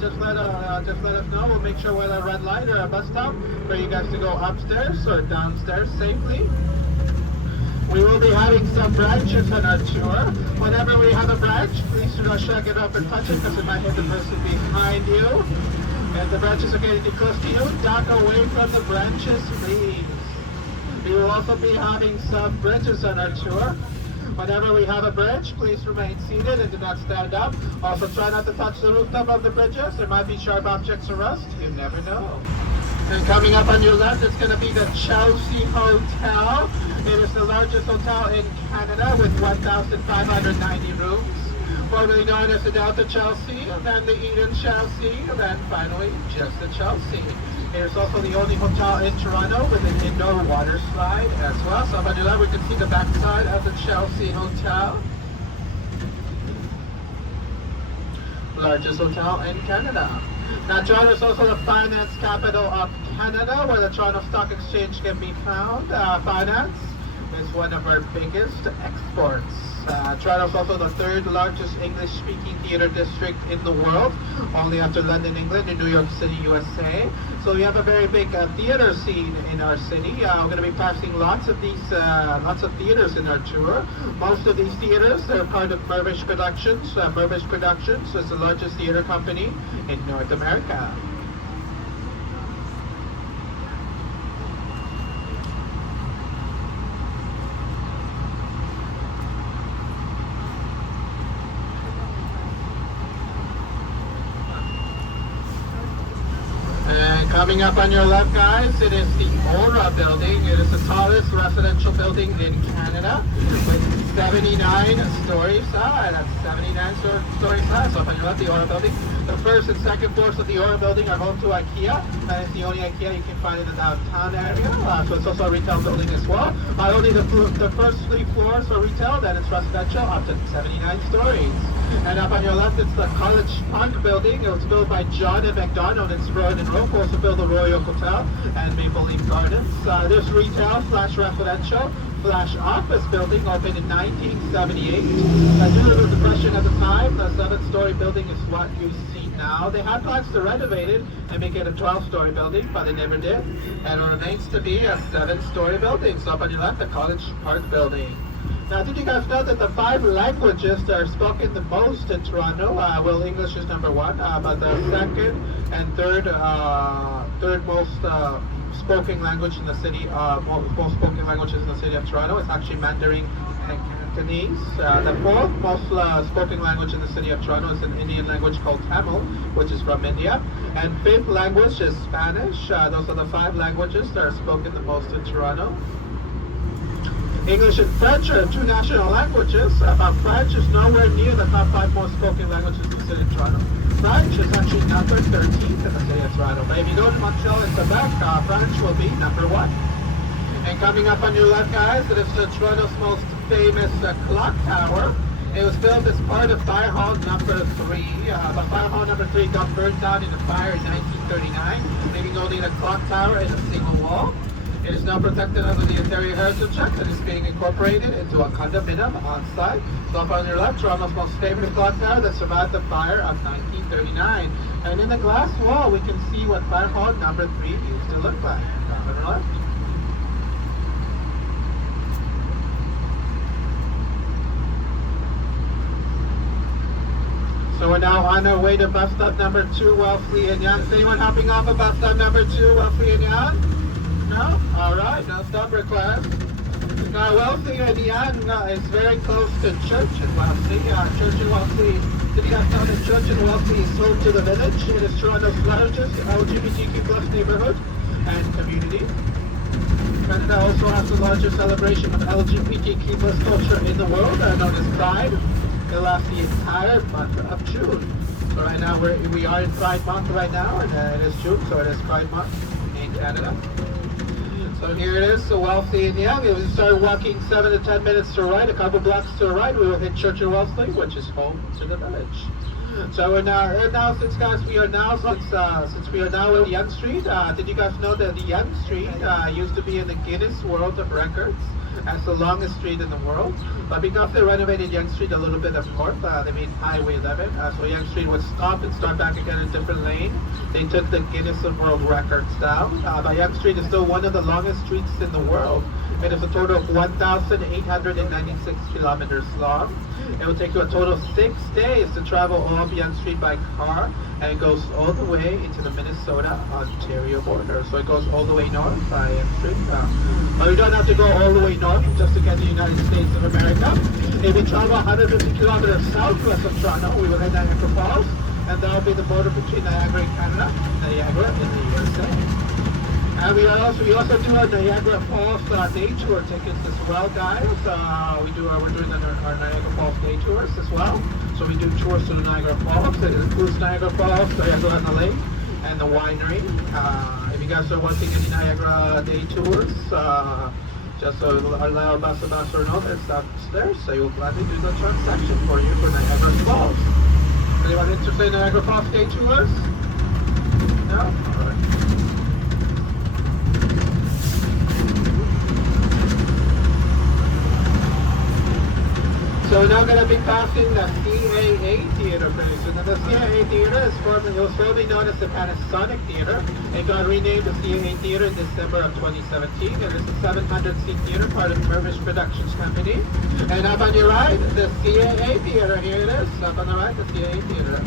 just let us know. We'll make sure we're at a red light or a bus stop for you guys to go upstairs or downstairs safely. We will be having some branches on our tour. Whenever we have a branch, please do not shake it up and touch it because it might hit the person behind you. If the branches are getting too close to you, duck away from the branches, please. We will also be having some bridges on our tour. Whenever we have a bridge, please remain seated and do not stand up. Also, try not to touch the rooftop of the bridges. There might be sharp objects or rust. You never know. And coming up on your left, it's going to be the Chelsea Hotel. It is the largest hotel in Canada with 1,590 rooms. Formerly known as the Delta Chelsea, then the Eden Chelsea, and then finally just the Chelsea. It is also the only hotel in Toronto with an indoor water slide as well. So on your left, we can see the backside of the Chelsea Hotel. Largest hotel in Canada. Now, Toronto is also the finance capital of Canada, where the Toronto Stock Exchange can be found. Finance is one of our biggest exports. Toronto is also the third largest English-speaking theater district in the world, only after London, England, and New York City, USA. So we have a very big theater scene in our city. We're going to be passing lots of theaters in our tour. Most of these theaters, they're part of Burbage Productions. Burbage Productions is the largest theater company in North America. Coming up on your left, guys, it is the Aura building. It is the tallest residential building in Canada with 79 stories high. That's 79 stories high. So up on your left, the Aura building. The first and second floors of the Aura building are home to IKEA. That is the only IKEA you can find in the downtown area. So it's also a retail building as well. Only the first 3 floors are retail, then it's residential up to 79 stories. And up on your left, it's the College Park building. It was built by John and McDonald and Sproul and Rope, also built the Royal Hotel and Maple Leaf Gardens. This retail / residential / office building opened in 1978. Due to the depression at the time, the 7-story building is what you see now. They had plans to renovate it and make it a 12-story building, but they never did. And it remains to be a 7-story building. So up on your left, the College Park building. Now, did you guys know that the 5 languages that are spoken the most in Toronto, well, English is number 1, but the second and third most spoken language in the city, most spoken languages in the city of Toronto is actually Mandarin and Cantonese. The 4th most spoken language in the city of Toronto is an Indian language called Tamil, which is from India. And 5th language is Spanish. Those are the 5 languages that are spoken the most in Toronto. English and French are 2 national languages, but French is nowhere near the top 5 most spoken languages in the city of Toronto. French is actually number 13th in the city of Toronto. But if you go to Montreal and Quebec, French will be number 1. And coming up on your left, guys, it is Toronto's most famous clock tower. It was built as part of Fire Hall number 3. But Fire Hall number 3 got burned down in a fire in 1939, leaving only the clock tower and a single wall. It is now protected under the Ontario Heritage Act and is being incorporated into a condominium on site. So up on your left, Toronto's most famous clock tower that survived the fire of 1939. And in the glass wall, we can see what Fire Hall number 3 used to look like. Up on your left. So we're now on our way to bus stop number 2, Wellesley and Yonge. Is anyone hopping off of bus stop number 2, Wellesley and Yonge? No? Alright, no stop request. Now, Wellesley and Yonge is very close to Church in Wellesley. Church in Wellesley, did you guys know that Church in Wellesley is home to the Village? It is Toronto's largest LGBTQ plus neighborhood and community. Canada also has the largest celebration of LGBTQ plus culture in the world, known as Pride. It lasts the entire month of June. So right now, we are in Pride Month right now, and it is June, so it is Pride Month in Canada. So here it is, so Wellesley and Yonge. If we start walking 7 to 10 minutes to the right, a couple blocks to the right, we will hit Church in Wellesley, which is home to the Village. So we're now since we are now in Yonge Street. Did you guys know that the Yonge Street used to be in the Guinness World of Records as the longest street in the world. But because they renovated Yonge Street a little bit up north, they made Highway 11. So Yonge Street would stop and start back again in a different lane. They took the Guinness World Records down. But Yonge Street is still one of the longest streets in the world. It is a total of 1,896 kilometers long. It will take you a total of 6 days to travel all of Yonge Street by car, and it goes all the way into the Minnesota-Ontario border. So it goes all the way north by Yonge Street. But you don't have to go all the way north just to get to the United States of America. If you travel 150 kilometers southwest of Toronto, we will hit Niagara Falls, and that will be the border between Niagara in Canada and Niagara in the USA. And we also do our Niagara Falls day tour tickets as well, guys. We're doing our Niagara Falls day tours as well. So we do tours to the Niagara Falls. It includes Niagara Falls, Niagara on the Lake, and the winery. If you guys are wanting any Niagara day tours, just so allow our bus ambassador know that it's downstairs. So we'll gladly do the transaction for you for Niagara Falls. Anyone interested in Niagara Falls day tours? No? All right. So we're now going to be passing the CAA Theater pretty soon. Now the CAA Theater is formerly known as the Panasonic Theater. It got renamed the CAA Theater in December of 2017. And it's a 700-seat theater, part of Mervish Productions Company. And up on your right, the CAA Theater. Here it is. Up on the right, the CAA Theater.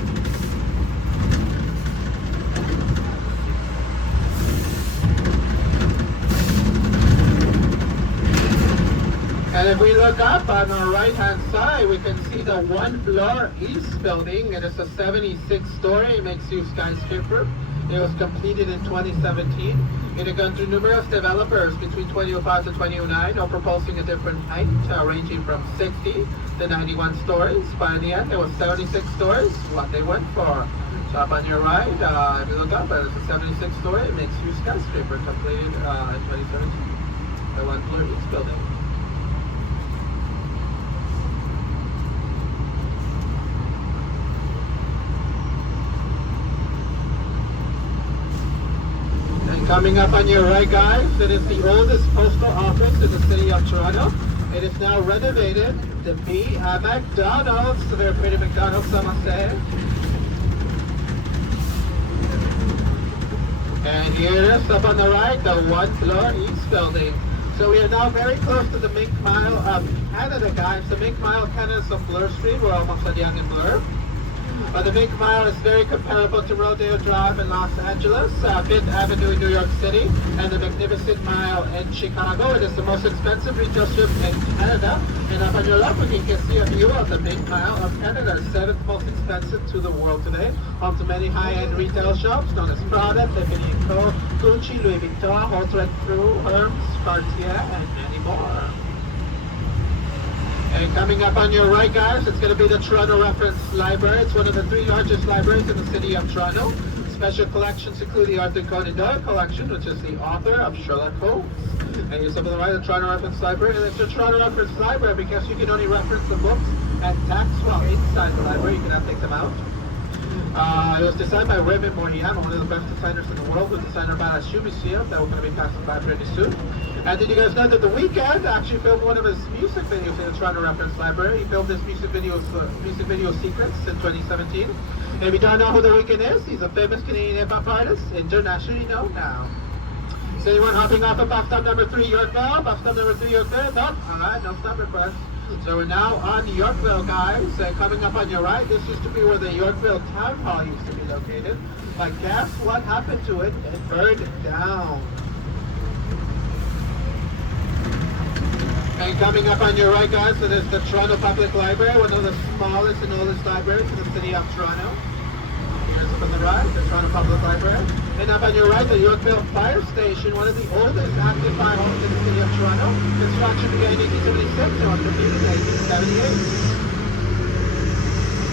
And if we look up on our right-hand side, we can see the One Bloor East building. It is a 76-story mixed-use skyscraper. It was completed in 2017. It had gone through numerous developers between 2005 to 2009, all proposing a different height, ranging from 60 to 91 stories. By the end, it was 76 stories, what they went for. So up on your right, if you look up, it's a 76-story mixed-use skyscraper completed in 2017. The One Bloor East building. Coming up on your right, guys, it is the oldest postal office in the city of Toronto. It is now renovated to be a McDonald's. So they're pretty McDonald's, some must say. And here it is up on the right, the One Bloor East building. So we are now very close to the Mink Mile of Canada, guys. The Mink Mile of Canada is on Bloor Street. We're almost at Yonge and Bloor. The Mink Mile is very comparable to Rodeo Drive in Los Angeles, Fifth Avenue in New York City, and the Magnificent Mile in Chicago. It is the most expensive retail strip in Canada. And up on your left, you can see a view of the Mink Mile of Canada, the 7th most expensive to the world today, home to many high-end retail shops known as Prada, Tiffany & Co., Gucci, Louis Vuitton, Holt & Crew, Hermes, Cartier, and many more. And coming up on your right, guys, it's going to be the Toronto Reference Library. It's one of the 3 largest libraries in the city of Toronto. Special collections include the Arthur Conan Doyle collection, which is the author of Sherlock Holmes. And you're up on the right, the Toronto Reference Library. And it's the Toronto Reference Library because you can only reference the books and text while inside the library. You cannot take them out. It was designed by Raymond Moriyama, one of the best designers in the world, who designed our Bata shoe museum that we're going to be passing by pretty soon. And did you guys know that The Weeknd actually filmed one of his music videos in the Toronto Reference Library? He filmed his music video sequence in 2017. And if you don't know who The Weeknd is, he's a famous Canadian hip-hop artist, internationally known now. Is anyone hopping off of bus stop number 3, Yorkville? Bus stop number 3, Yorkville? Nope. Alright, no stop request. So we're now on Yorkville, guys. Coming up on your right, this used to be where the Yorkville Town Hall used to be located. But guess what happened to it? It burned down. And coming up on your right, guys, it is the Toronto Public Library, one of the smallest and oldest libraries in the city of Toronto. Here's up on the right, the Toronto Public Library. And up on your right, the Yorkville Fire Station, one of the oldest active fire halls in the city of Toronto. Construction began in 1876 and was completed in 1878.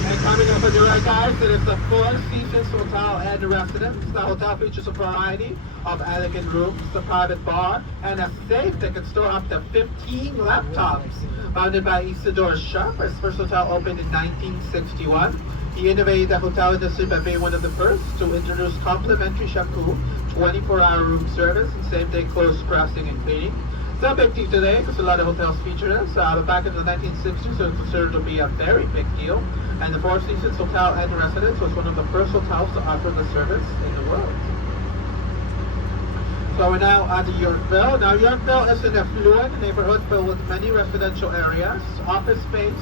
And coming up on your right, guys, it is the Four Seasons Hotel and Residence. The hotel features a variety of elegant rooms, a private bar, and a safe that can store up to 15 laptops. Founded by Isidore Sharp, his first hotel opened in 1961. He innovated the hotel industry by being one of the first to introduce complimentary shampoo, 24-hour room service, and same-day clothes pressing and cleaning. It's not a big deal today because a lot of hotels feature this. But back in the 1960s, it was considered to be a very big deal. And the Four Seasons Hotel and Residence was one of the first hotels to offer the service in the world. So we're now at Yorkville. Now Yorkville is an affluent neighborhood filled with many residential areas, office space,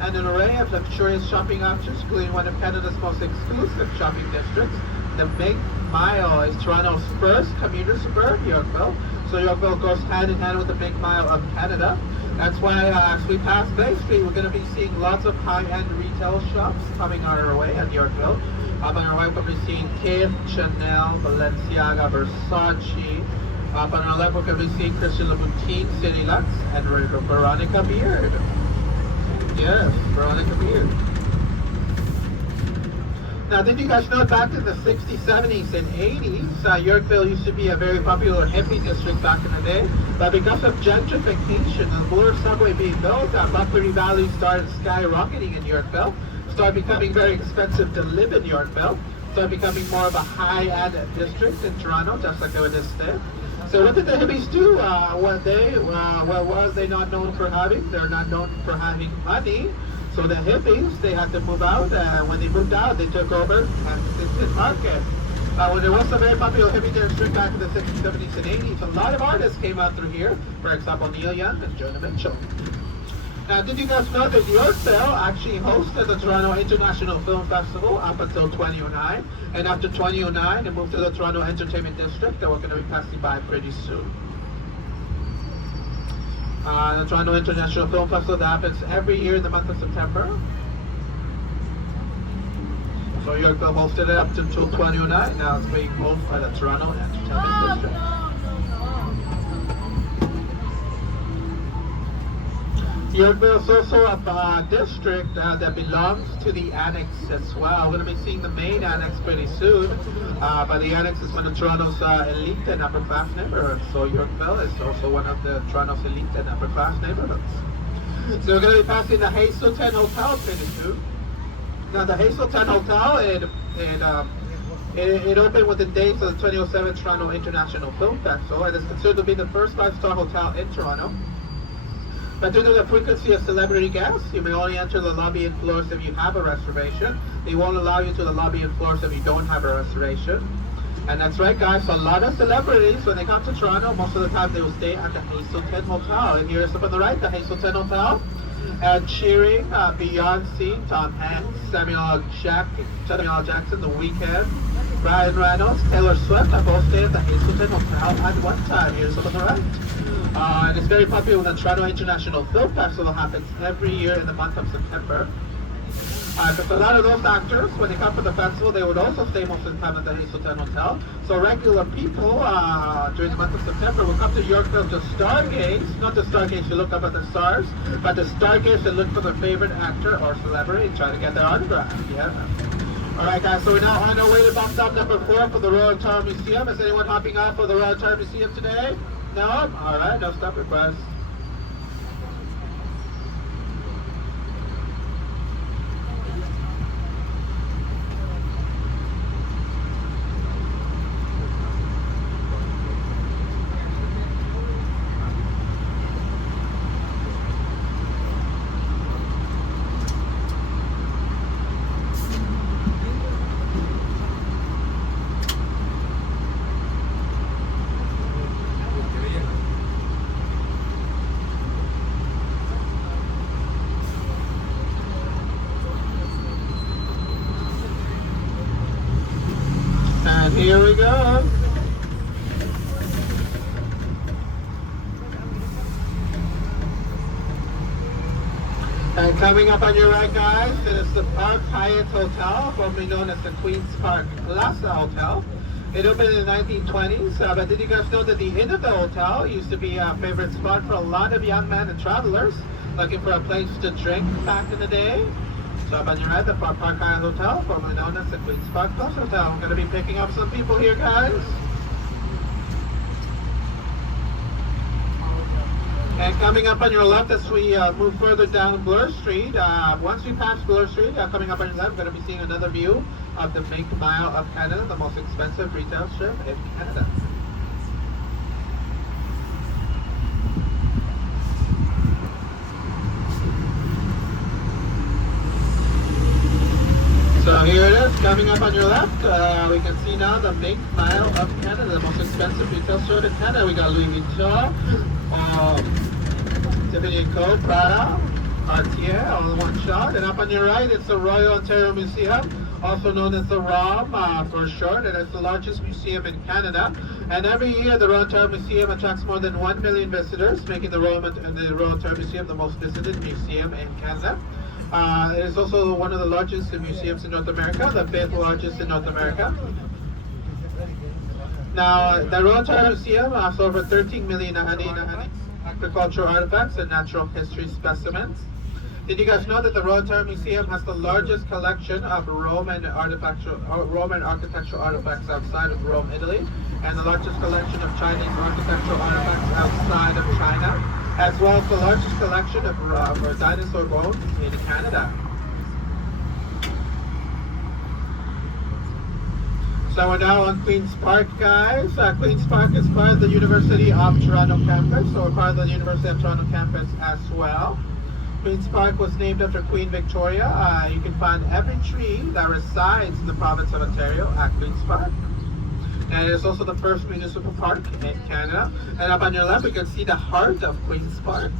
and an array of luxurious shopping options, including one of Canada's most exclusive shopping districts. The Mink Mile is Toronto's first commuter suburb, Yorkville. So Yorkville goes hand in hand with the Mink Mile of Canada. That's why as we pass Bay Street, we're going to be seeing lots of high-end retail shops coming our way at Yorkville. On our right, we're going to be seeing Kith, Chanel, Balenciaga, Versace. Up on our left, we're going to be seeing Christian Louboutin, City Lux, and Veronica Beard. Yes, Veronica Beard. Now, did you guys know back in the 60s, 70s, and 80s, Yorkville used to be a very popular hippie district back in the day. But because of gentrification and the Bloor subway being built, luxury value started skyrocketing in Yorkville. Started becoming very expensive to live in Yorkville. Started becoming more of a high-end district in Toronto, just like it is today. So what did the hippies do? What was they not known for having? They're not known for having money. So the hippies, they had to move out. When they moved out, they took over Huntington Market. When there was a very popular hippie district back in the 60s, 70s, and 80s, a lot of artists came out through here. For example, Neil Young and Joni Mitchell. Now, did you guys know that Yorkville actually hosted the Toronto International Film Festival up until 2009? And after 2009, it moved to the Toronto Entertainment District that we're going to be passing by pretty soon. The Toronto International Film Festival that happens every year in the month of September. So Yorkville hosted it up until 2009. Now it's being hosted by the Toronto Entertainment District. Yorkville is also a district that belongs to the Annex as well. We're going to be seeing the main Annex pretty soon, but the Annex is one of Toronto's elite and upper class neighborhoods. So Yorkville is also one of the Toronto's elite and upper class neighborhoods. So we're going to be passing the Hazelton Hotel pretty soon. Now the Hazelton Hotel, it opened within days of the 2007 Toronto International Film Festival. It is considered to be the first five-star hotel in Toronto. But due to the frequency of celebrity guests, you may only enter the lobby and floors if you have a reservation. They won't allow you to the lobby and floors if you don't have a reservation. And that's right, guys. A lot of celebrities, when they come to Toronto, most of the time they will stay at the Hazelton Hotel. And here's up on the right, the Hazelton Hotel. Ed Sheeran, Beyonce, Tom Hanks, Samuel L. Jackson, The Weeknd, Ryan Reynolds, Taylor Swift have both stayed at the Hazelton Hotel at one time. Here's up on the right. And it's very popular when the Toronto International Film Festival happens every year in the month of September. Because a lot of those actors, when they come for the festival, they would also stay most of the time at the Hazelton Hotel. So regular people during the month of September will come to Yorkville to stargaze, not to stargaze to look up at the stars, but to stargaze and look for their favorite actor or celebrity and try to get their autograph. Yeah. Alright guys, so we're now on our way to bus stop number 4 for the Royal Ontario Museum. Is anyone hopping off for the Royal Ontario Museum today? No? Alright, no stop request. Here we go. And coming up on your right, guys, is the Park Hyatt Hotel, formerly known as the Queen's Park Plaza Hotel. It opened in the 1920s, but did you guys know that the inn of the hotel used to be a favorite spot for a lot of young men and travelers looking for a place to drink back in the day? So up on your right, the Park Hyatt Hotel, formerly known as the Queen's Park Plaza Hotel. I'm going to be picking up some people here, guys. And coming up on your left as we move further down Bloor Street, once we pass Bloor Street, coming up on your left, we're going to be seeing another view of the Mink Mile of Canada, the most expensive retail strip in Canada. coming up on your left, we can see now the Mink Mile of Canada, the most expensive retail store in Canada. We got Louis Vuitton, Tiffany & Co, Bata, Cartier, all in one shot. And up on your right, it's the Royal Ontario Museum, also known as the ROM for short, and it's the largest museum in Canada. And every year, the Royal Ontario Museum attracts more than 1 million visitors, making the Royal Ontario Museum the most visited museum in Canada. It is also one of the largest museums in North America, the 5th largest in North America. Now, the Royal Ontario Museum has over 13 million agricultural artifacts and natural history specimens. Did you guys know that the Royal Ontario Museum has the largest collection of Roman architectural artifacts outside of Rome, Italy, and the largest collection of Chinese architectural artifacts outside of China, as well as the largest collection of dinosaur bones in Canada. So we're now on Queen's Park, guys. Queen's Park is part of the University of Toronto campus, so we're part of the University of Toronto campus as well. Queen's Park was named after Queen Victoria. You can find every tree that resides in the province of Ontario at Queen's Park. And it's also the first municipal park in Canada. And up on your left, we can see the heart of Queen's Park.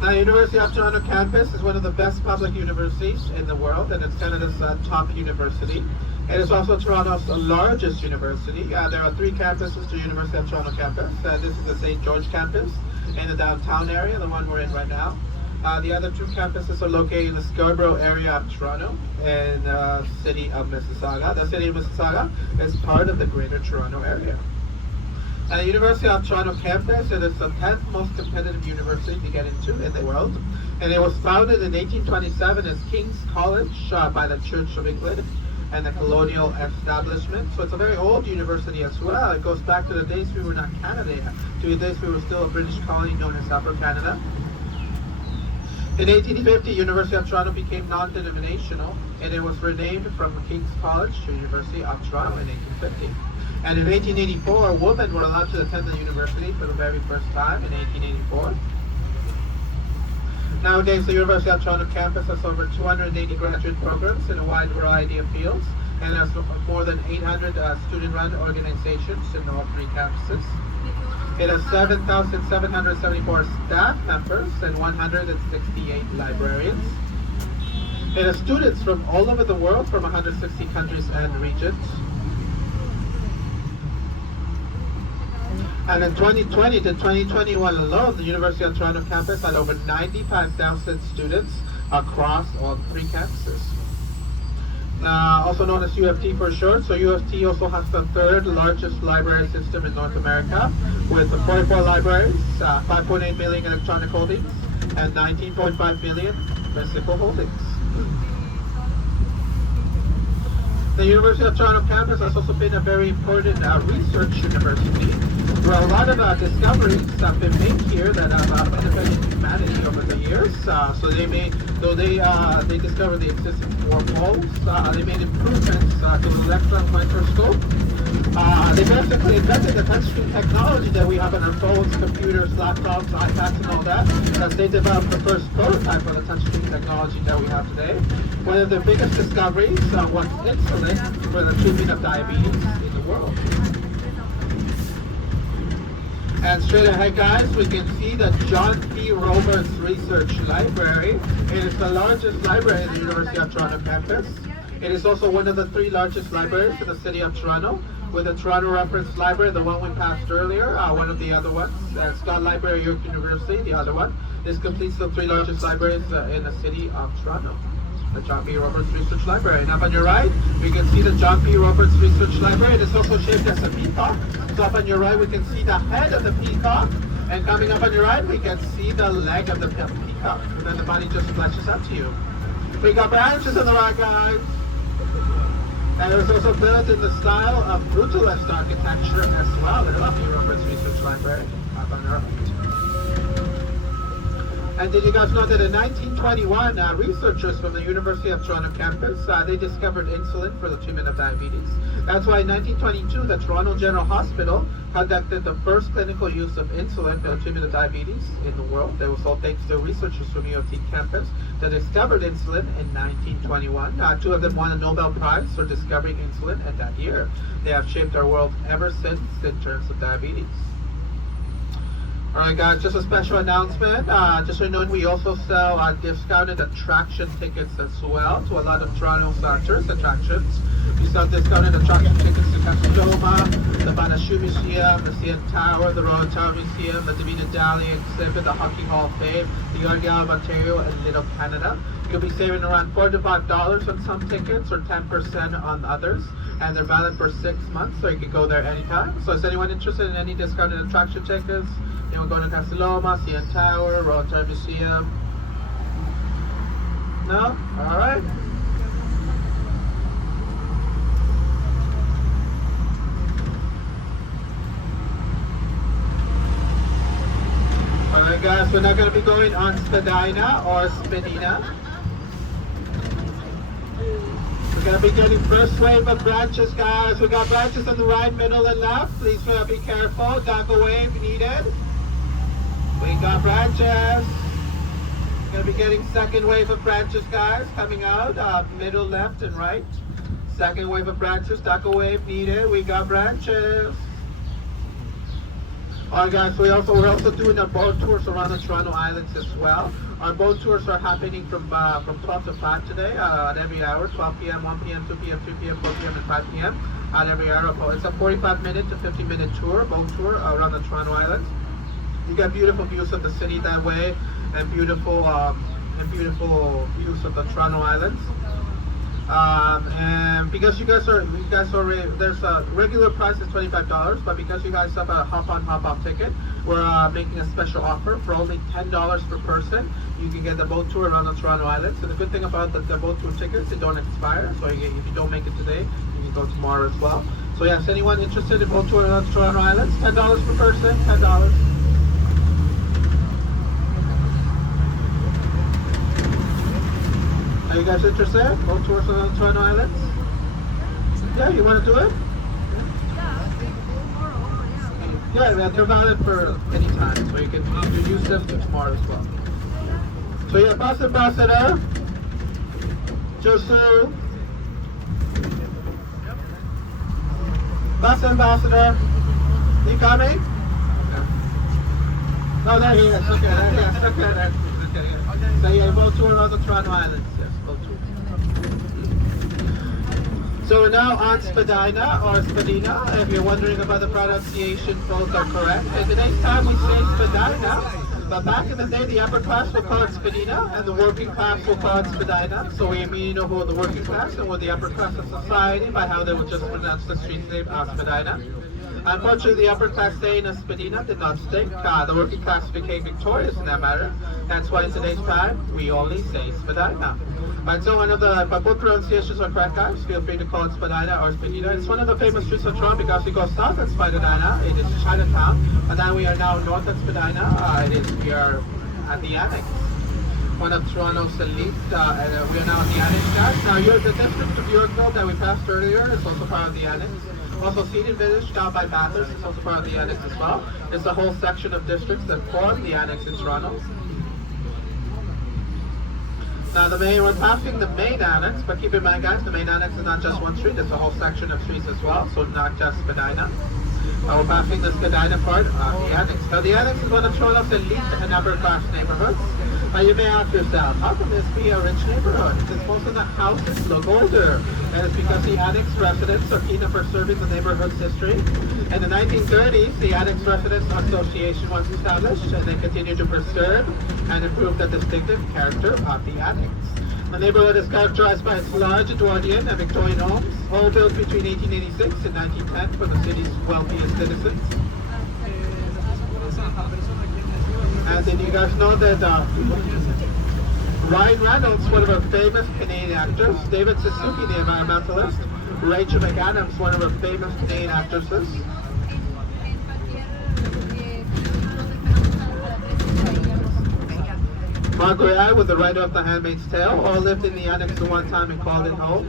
Now, University of Toronto campus is one of the best public universities in the world, and it's Canada's top university. It is also Toronto's largest university. There are 3 campuses to University of Toronto campus. This is the St. George campus in the downtown area, the one we're in right now. The other 2 campuses are located in the Scarborough area of Toronto and the city of Mississauga. The city of Mississauga is part of the Greater Toronto area. The University of Toronto campus, it is the 10th most competitive university to get into in the world. And it was founded in 1827 as King's College by the Church of England and the colonial establishment. So it's a very old university as well. It goes back to the days we were not Canada yet, to the days we were still a British colony known as Upper Canada. In 1850, University of Toronto became non-denominational, and it was renamed from King's College to University of Toronto in 1850. And in 1884, women were allowed to attend the university for the very first time in 1884. Nowadays, the University of Toronto campus has over 280 graduate programs in a wide variety of fields, and has more than 800 student-run organizations in all 3 campuses. It has 7,774 staff members and 168 librarians. It has students from all over the world, from 160 countries and regions. And in 2020 to 2021 alone, the University of Toronto campus had over 95,000 students across all 3 campuses. Also known as UFT for short. So UFT also has the 3rd largest library system in North America, with 44 libraries, 5.8 million electronic holdings, and 19.5 million physical holdings. The University of Toronto campus has also been a very important research university, where a lot of discoveries have been made here that have benefited humanity over the years. So they discovered the existence of wormholes. They made improvements to the electron microscope. They basically invented the touchscreen technology that we have on our phones, computers, laptops, iPads, and all that, as they developed the first prototype of the touchscreen technology that we have today. One of their biggest discoveries was insulin for the treatment of diabetes in the world. And straight ahead, guys, we can see the John P. Robarts Research Library. It is the largest library in the University of Toronto campus. It is also one of the 3 largest libraries in the city of Toronto, with the Toronto Reference Library, the one we passed earlier, one of the other ones. Scott Library, York University, the other one. This completes the 3 largest libraries in the city of Toronto. The John P. Robarts Research Library. And up on your right, we can see the John P. Robarts Research Library. It is also shaped as a peacock. So up on your right, we can see the head of the peacock. And coming up on your right, we can see the leg of the peacock. And then the body just flashes up to you. We got branches on the right, guys. And it was also built in the style of brutalist architecture as well. The John P. Robarts Research Library up on our right. And did you guys know that in 1921, researchers from the University of Toronto campus, they discovered insulin for the treatment of diabetes. That's why in 1922, the Toronto General Hospital conducted the first clinical use of insulin for the treatment of diabetes in the world. They was all thanks to researchers from U of T campus that discovered insulin in 1921. Two of them won a Nobel Prize for discovering insulin at that year. They have shaped our world ever since in terms of diabetes. Alright guys, just a special announcement. Just so you know, we also sell discounted attraction tickets as well to a lot of Toronto's tourist attractions. We sell discounted attraction tickets to Casa Loma, the Bata Museum, the CN Tower, the Royal Tower Museum, the Davina Dali exhibit, the Hockey Hall of Fame, the Yonge-Dundas Ontario, and Little Canada. You'll be saving around $4 to $5 on some tickets or 10% on others, and they're valid for 6 months, so you can go there anytime. So is anyone interested in any discounted attraction tickets? You know, go to Casa Loma, CN Tower, Royal Tower Museum. No? Alright. Alright guys, we're not going to be going on Spadina or Spadina. We're going to be getting first wave of branches, guys. We got branches on the right, middle, and left. Please be careful. Daco wave needed. We got branches. We're going to be getting second wave of branches, guys, coming out. Middle, left, and right. Second wave of branches. Daco wave needed. We got branches. Alright guys, we're also doing our boat tours around the Toronto Islands as well. Our boat tours are happening from 12 to 5 today at every hour, 12 p.m., 1 p.m., 2 p.m., 3 p.m., 4 p.m., and 5 p.m. at every hour. It's a 45-minute to 50-minute tour, boat tour around the Toronto Islands. You get beautiful views of the city that way, and beautiful views of the Toronto Islands. And because you guys are there's a regular price is $25, but because you guys have a hop-on, hop-off ticket, we're making a special offer for only $10 per person. You can get the boat tour around the Toronto Islands. And the good thing about the boat tour tickets, they don't expire. So if you don't make it today, you can go tomorrow as well. So yes, anyone interested in boat tour around the Toronto Islands? $10 per person, $10. Are you guys interested? Boat tours on the Toronto Islands? Yeah, you want to do it? Yeah, they're valid for any time, so you can use them tomorrow as well. So yeah, Bus Ambassador, Josu, Bus Ambassador, you coming? No, there he is. Okay, yes, okay. So yeah, boat tour on the Toronto Islands. Yes, boat tour. So we're now on Spadina or Spadina. If you're wondering about the pronunciation, both are correct. In today's time we say Spadina, but back in the day the upper class will call it Spadina and the working class will call it Spadina. So we immediately know who the working class and what the upper class of society by how they would just pronounce the street name as Spadina. Unfortunately, the upper class saying of Spadina did not stick. The working class became victorious in that matter. That's why in today's time, we only say Spadina. Right, so one of the, but both pronunciations are correct, guys. Feel free to call it Spadina or Spadina. It's one of the famous streets of Toronto because we go south at Spadina, it is Chinatown, and then we are now north at Spadina. We are at the Annex. One of Toronto's elite, and we are now at the Annex, guys. Now, the district of Yorkville that we passed earlier is also part of the Annex. Also, Seated Village down by Bata is also part of the Annex as well. It's a whole section of districts that form the Annex in Toronto. Now, we're passing the main Annex, but keep in mind, guys, the main Annex is not just one street, it's a whole section of streets as well, so not just Spadina. We're passing the Spadina part of the Annex. Now, the Annex is one of Toronto's elite and upper class neighborhoods. Now, you may ask yourself, how can this be a rich neighborhood? Since most of the houses look older, and it's because the Annex residents are keen on preserving the neighborhood's history. In the 1930s, the Annex Residents Association was established, and they continued to preserve and improve the distinctive character of the Annex. The neighborhood is characterized by its large Edwardian and Victorian homes, all built between 1886 and 1910 for the city's wealthiest citizens. And then you guys know that Ryan Reynolds, one of our famous Canadian actors, David Suzuki, the environmentalist, Rachel McAdams, one of our famous Canadian actresses. Margaret with the writer of The Handmaid's Tale, all lived in the annex at one time and called it home.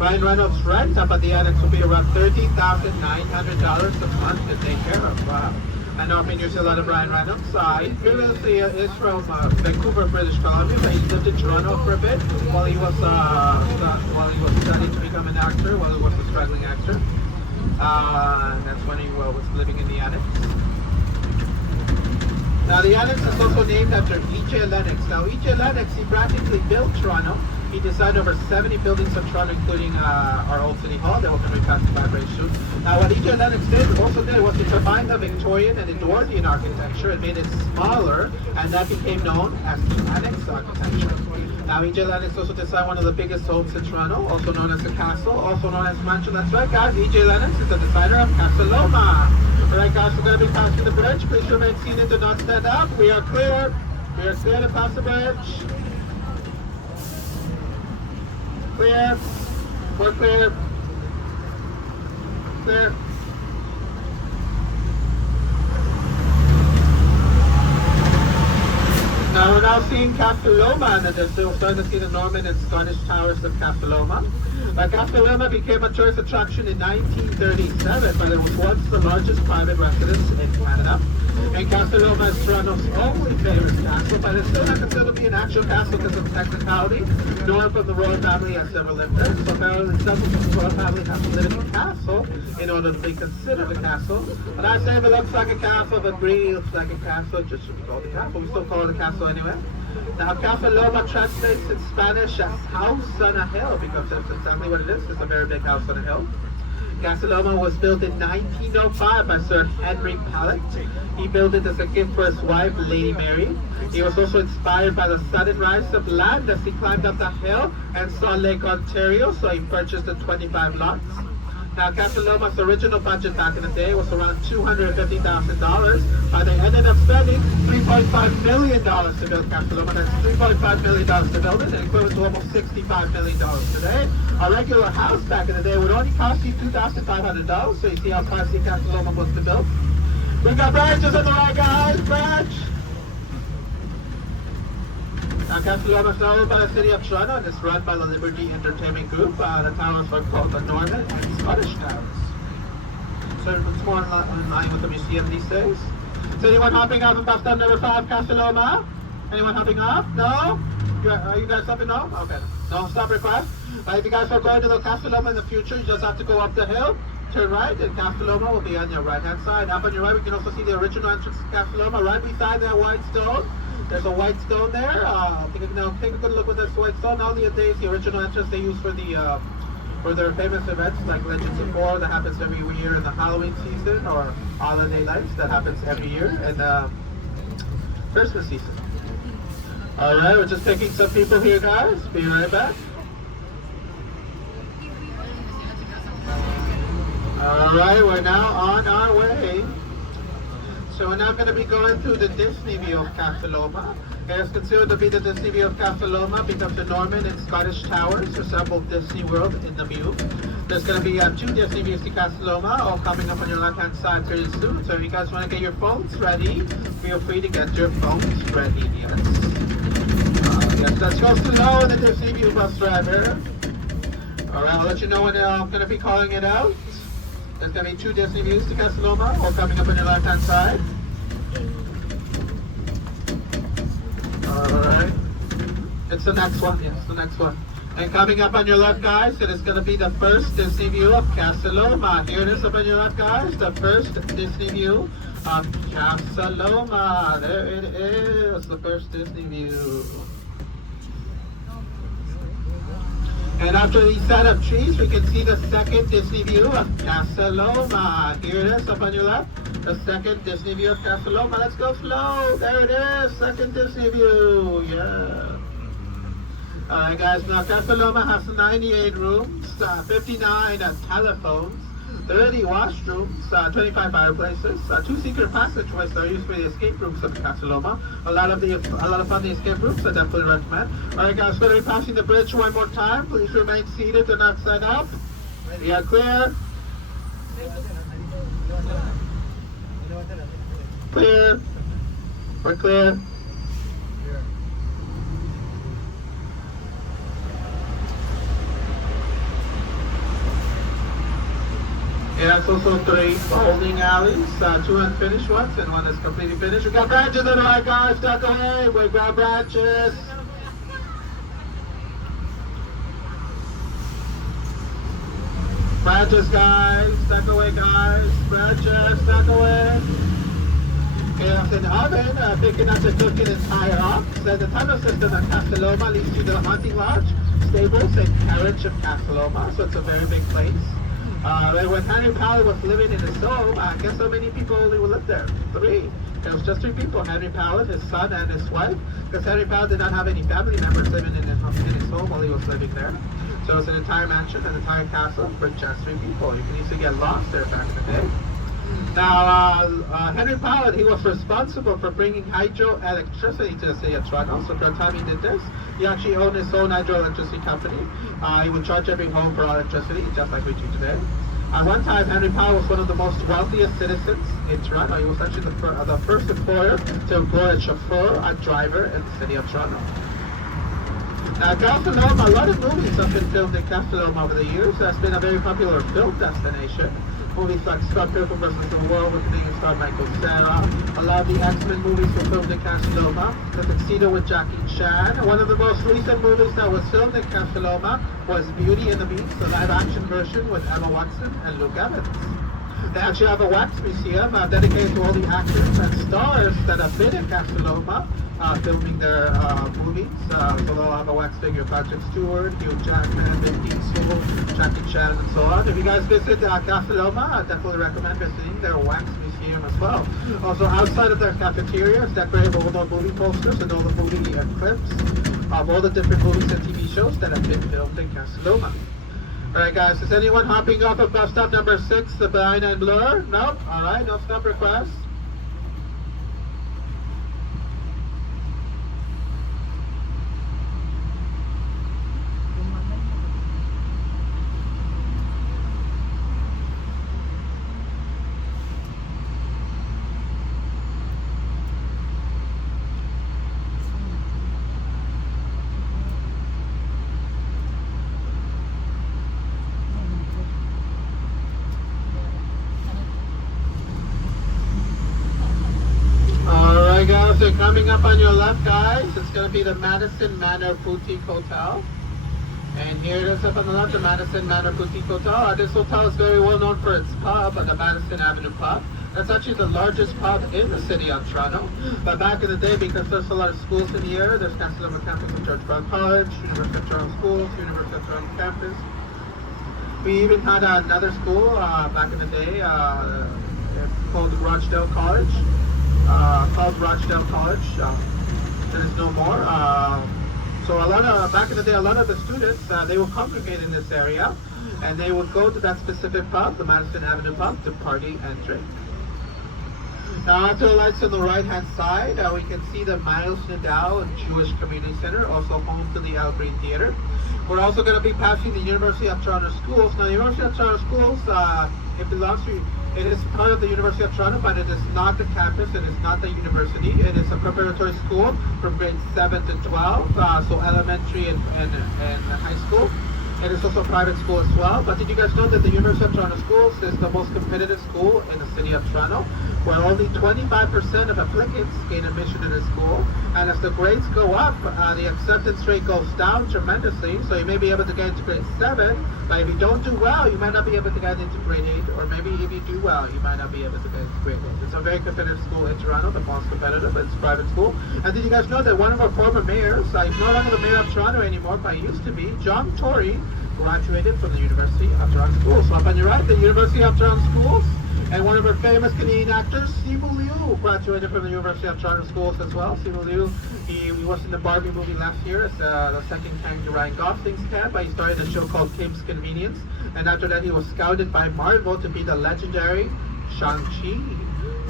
Ryan Reynolds' rent up at the annex will be around $30,900 a month to take care of. Wow. I know you see a lot of Ryan Reynolds. He previously is from Vancouver, British Columbia, but he lived in Toronto for a bit while he was studying to become an actor, while he was a struggling actor. And that's when he was living in the annex. Now the annex is also named after E.J. Lennox. Now E.J. Lennox, he practically built Toronto. He designed over 70 buildings of Toronto, including our old City Hall that we're going to be passing by very soon. Now what E.J. Lennox also did was to combine the Victorian and Edwardian architecture and made it smaller, and that became known as the Annex architecture. Now E.J. Lennox also designed one of the biggest homes in Toronto, also known as the Castle, also known as Mansion. That's right guys, E.J. Lennox is the designer of Casa Loma. Alright guys, we're going to be passing the bridge. Please remain seated, do not stand up. We are clear. We are clear to pass the bridge. Clear. We're clear. Clear. Now we're now seeing Casa Loma in the distance. We're starting to see the Norman and Scottish towers of Casa Loma. Casa Loma became a tourist attraction in 1937, but it was once the largest private residence in Canada. And Casa Loma is Toronto's only famous castle, but it's still not considered to be an actual castle because of technicality. No one from the royal family has ever lived there, so apparently some of the royal family have to live in a castle in order to be considered a castle. And I say if it looks like a castle, but really looks like a castle, just call it a castle. We still call it a castle anyway. Now, Casa Loma translates in Spanish as house on a hill, because that's exactly what it is. It's a very big house on a hill. Casa Loma was built in 1905 by Sir Henry Pellet. He built it as a gift for his wife, Lady Mary. He was also inspired by the sudden rise of land as he climbed up the hill and saw Lake Ontario, so he purchased the 25 lots. Now, Casa Loma's original budget back in the day was around $250,000, but they ended up spending $3.5 million to build Casa Loma. That's $3.5 million to build it, and equivalent to almost $65 million today. A regular house back in the day would only cost you $2,500, so you see how costly Casa Loma was to build. We got branches on the right, guys, branch! Now, Casa Loma is owned by the City of Toronto and is run by the Liberty Entertainment Group. The towers are called the Norman and Scottish Towers. So it's more in line with the museum these days. Is anyone hopping off of bus stop number 5, Casa Loma? Anyone hopping off? No? Are you guys hopping off? Okay. No stop request. If you guys are going to the Casa Loma in the future, you just have to go up the hill, turn right, and Casa Loma will be on your right-hand side. Up on your right, we can also see the original entrance to Casa Loma right beside that white stone. There's a white stone there. Take a good look at this white stone. All the days, the original entrance they use for their famous events like Legends of War that happens every year in the Halloween season, or Holiday Lights that happens every year in Christmas season. All right, we're just picking some people here, guys. Be right back. All right, we're now on our way. So we're now going to be going through the Disney view of Casa Loma. It is considered to be the Disney view of Casa Loma because the Norman and Scottish towers resemble Disney World in the view. There's going to be 2 Disney views to Casa Loma, all coming up on your left-hand side pretty soon. So if you guys want to get your phones ready, feel free to get your phones ready. Yes. Yes, let's go slow in the Disney view, bus driver. All right, I'll let you know when I'm going to be calling it out. There's going to be 2 Disney views to Casa Loma, all coming up on your left-hand side. Alright. It's the next one, yes, the next one. And coming up on your left, guys, it is going to be the first Disney view of Casa Loma. Here it is up on your left, guys, the first Disney view of Casa Loma. There it is, the first Disney view. And after these set of trees, we can see the second Disney view of Casa Loma. Here it is up on your left, the second Disney view of Casa Loma. Let's go slow. There it is, second Disney view. Yeah. Alright guys, now Casa Loma has 98 rooms, 59 telephones, 30 washrooms, 25 fireplaces, 2 secret passageways that are used for the escape rooms of Casa Loma. A lot of fun the escape rooms, I definitely recommend. Alright guys, we're going to be passing the bridge one more time. Please remain seated, do not stand up. We are clear. Clear. We're clear. There's also 3 bowling alleys, 2 unfinished ones and one that's completely finished. We got branches on the right, guys, stuck away. We got branches. Branches, guys, stuck away, guys. Branches, stuck away. Chaos in the oven, picking up the cooking and tire off. So the tunnel system at Casa Loma leads to the hunting lodge, stables, and carriage of Casa Loma. So it's a very big place. When Henry Powell was living in his home, guess how many people only lived there? 3. There was just 3 people, Henry Powell, his son, and his wife, because Henry Powell did not have any family members living in his home while he was living there. So it was an entire mansion, an entire castle for just 3 people. You can easily get lost there back in the day. Now, Henry Powell, he was responsible for bringing hydroelectricity to the city of Toronto. So for the time he did this, he actually owned his own hydroelectricity company. He would charge every home for electricity, just like we do today. At one time, Henry Powell was one of the most wealthiest citizens in Toronto. He was actually the first employer to employ a chauffeur, a driver in the city of Toronto. Now, Casa Loma, a lot of movies have been filmed in Casa Loma over the years. It's been a very popular film destination. Movies like Scott Pilgrim vs. the World with the biggest star Michael Cera. A lot of the X-Men movies were filmed in Casa Loma. The Tuxedo with Jackie Chan. One of the most recent movies that was filmed in Casa Loma was Beauty and the Beast, the live-action version with Emma Watson and Luke Evans. They actually have a wax museum dedicated to all the actors and stars that have been in Casa Loma filming their movies. So they'll have a wax figure of Patrick Stewart, Hugh Jackman, Vin Diesel, Jackie Chan, and so on. If you guys visit Casa Loma, I definitely recommend visiting their wax museum as well. Also, outside of their cafeteria is decorated with all the movie posters and all the movie clips of all the different movies and TV shows that have been filmed in Casa Loma. Alright guys, is anyone hopping off of bus stop number 6, the Spadina and Bloor? Nope. Alright, no stop request. So coming up on your left, guys, it's going to be the Madison Manor Boutique Hotel. And here it is up on the left, the Madison Manor Boutique Hotel. This hotel is very well known for its pub, the Madison Avenue pub. That's actually the largest pub in the city of Toronto. But back in the day, because there's a lot of schools in the area, there's Casa Loma campus of George Brown College, University of Toronto Schools, University of Toronto campus. We even had another school back in the day called Rochdale College. There is no more. So back in the day, a lot of the students, they would congregate in this area, and they would go to that specific pub, the Madison Avenue pub, to party and drink. Now, to the lights on the right-hand side, we can see the Miles Nadal Jewish Community Center, also home to the Al Green Theatre. We're also going to be passing the University of Toronto Schools. Now, the University of Toronto Schools, it is part of the University of Toronto, but it is not the campus, it is not the university. It is a preparatory school from grades 7 to 12, so elementary and high school. It is also a private school as well. But did you guys know that the University of Toronto Schools is the most competitive school in the city of Toronto, where only 25% of applicants gain admission to the school? And as the grades go up, the acceptance rate goes down tremendously. So you may be able to get into grade 7, but if you don't do well, you might not be able to get into grade 8, or maybe if you do well, you might not be able to get into grade 8. It's a very competitive school in Toronto, the most competitive, but it's a private school. And did you guys know that one of our former mayors, he's no longer the mayor of Toronto anymore, but he used to be, John Tory, graduated from the University of Toronto Schools. So up on your right, the University of Toronto Schools, and one of our famous Canadian actors, Simu Liu, graduated from the University of Toronto Schools as well. Simu Liu, he was in the Barbie movie last year as the second camp to Ryan Gosling's camp. He started a show called Kim's Convenience, and after that he was scouted by Marvel to be the legendary Shang-Chi.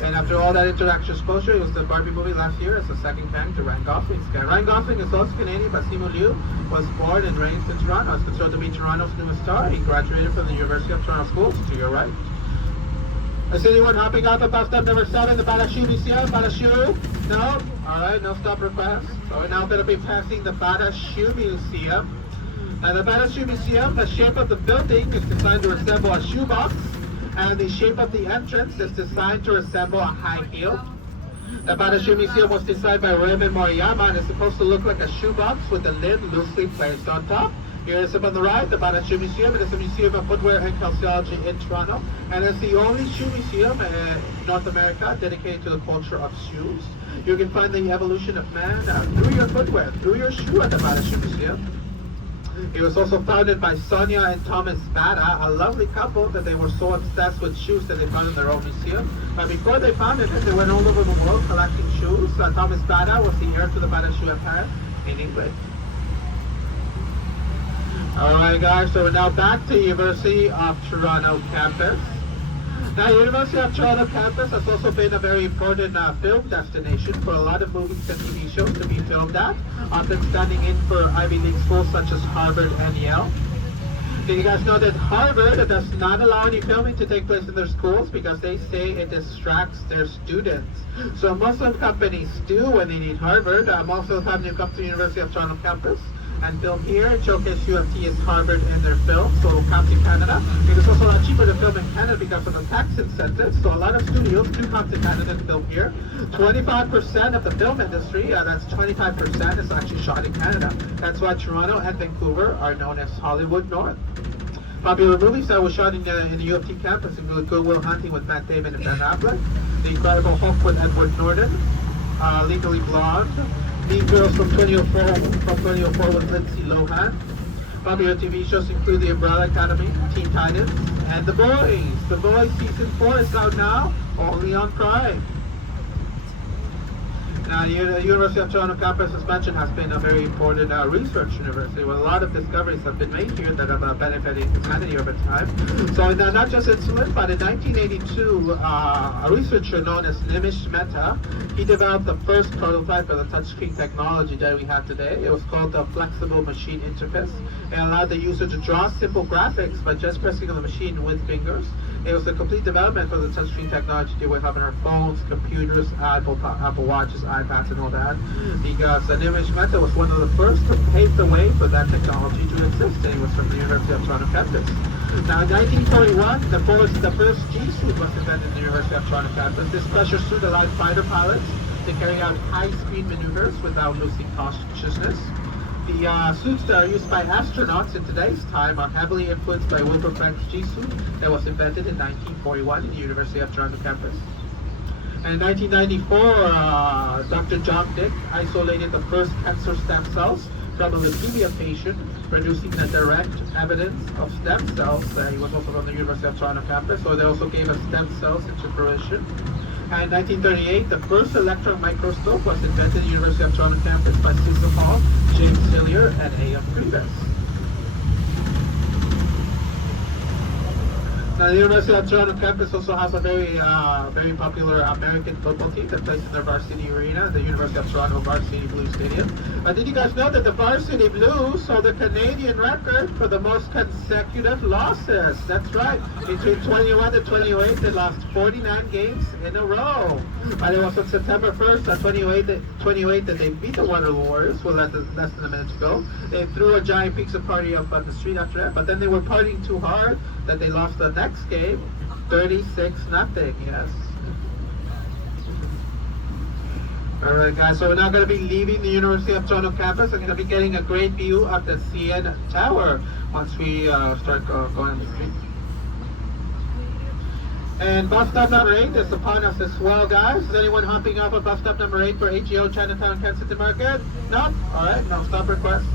And after all that introduction exposure, it was the Barbie movie last year as the second fan to Ryan Gosling's guy. Ryan Gosling is also Canadian, but Simu Liu was born and raised in Toronto. He's considered to be Toronto's newest star. He graduated from the University of Toronto Schools, to your right. Is anyone hopping off at bus stop number 7, the Bata Museum? Bata Shoe? No? Alright, no stop request. So we're now going to be passing the Bata Shoe Museum. And the Bata Shoe Museum, the shape of the building is designed to resemble a shoebox. And the shape of the entrance is designed to resemble a high heel. The Bata Shoe Museum was designed by Raymond Moriyama and is supposed to look like a shoebox with the lid loosely placed on top. Here is up on the right, the Bata Shoe Museum. It is a museum of footwear and calciology in Toronto, and it's the only shoe museum in North America dedicated to the culture of shoes. You can find the evolution of man through your footwear, through your shoe at the Bata Shoe Museum. It was also founded by Sonia and Thomas Bata, a lovely couple that they were so obsessed with shoes that they founded their own museum. But before they founded it, they went all over the world collecting shoes. Thomas Bata was the heir to the Bata Shoe Empire in England. Alright guys, so we're now back to University of Toronto campus. Now, University of Toronto campus has also been a very important film destination for a lot of movies and TV shows to be filmed at, often standing in for Ivy League schools such as Harvard and Yale. Did you guys know that Harvard does not allow any filming to take place in their schools because they say it distracts their students? So most of the companies do when they need Harvard. Most of the time you come to the University of Toronto campus and film here and showcase UFT as Harvard in their film, so come to Canada. It is also a lot cheaper to film in Canada because of the tax incentives, so a lot of studios do come to Canada to film here. 25% of the film industry, that's 25%, is actually shot in Canada. That's why Toronto and Vancouver are known as Hollywood North. Popular movies that were shot in the U of T campus include Good Will Hunting with Matt Damon and Ben Affleck, The Incredible Hulk with Edward Norton, Legally Blonde, Mean Girls from 2004 with Lindsay Lohan. Popular TV shows include The Umbrella Academy, Teen Titans, and The Boys. The Boys Season 4 is out now, only on Prime. Now, the University of Toronto campus, as mentioned, has been a very important research university where a lot of discoveries have been made here that have benefited humanity over time. So not just insulin, but in 1982, a researcher known as Nimish Mehta, he developed the first prototype of the touchscreen technology that we have today. It was called the Flexible Machine Interface. It allowed the user to draw simple graphics by just pressing on the machine with fingers. It was the complete development for the touchscreen technology that we have on our phones, computers, Apple Watches, iPads, and all that. Because Nimish Mehta was one of the first to pave the way for that technology to exist, and he was from the University of Toronto campus. Now, in 1941, the first G-suit was invented in the University of Toronto campus. This pressure suit allowed fighter pilots to carry out high-speed maneuvers without losing consciousness. The suits that are used by astronauts in today's time are heavily influenced by Wilbur Frank's G-suit that was invented in 1941 in the University of Toronto campus. And in 1994, Dr. John Dick isolated the first cancer stem cells from a leukemia patient, producing the direct evidence of stem cells. He was also from the University of Toronto campus, so they also gave us stem cells into fruition. And in 1938, the first electron microscope was invented at the University of Toronto campus by Cecil Hall, James Hillier, and A.M. Priebus. Now, the University of Toronto campus also has a very popular American football team that plays in their varsity arena, the University of Toronto Varsity Blues Stadium. Did you guys know that the Varsity Blues hold the Canadian record for the most consecutive losses? That's right. Between 21 and 28, they lost 49 games in a row. But it was on September 1st, 28 that they beat the Waterloo Warriors with less than a minute to go. They threw a giant pizza party up on the street after that, but then they were partying too hard that they lost the next game 36-0. Yes. Alright guys, so we're now going to be leaving the University of Toronto campus. I'm going to be getting a great view of the CN Tower once we start going on the street. And bus stop number 8 is upon us as well, guys. Is anyone hopping off of bus stop number 8 for AGO Chinatown Kensington Market? No? Alright, no stop request.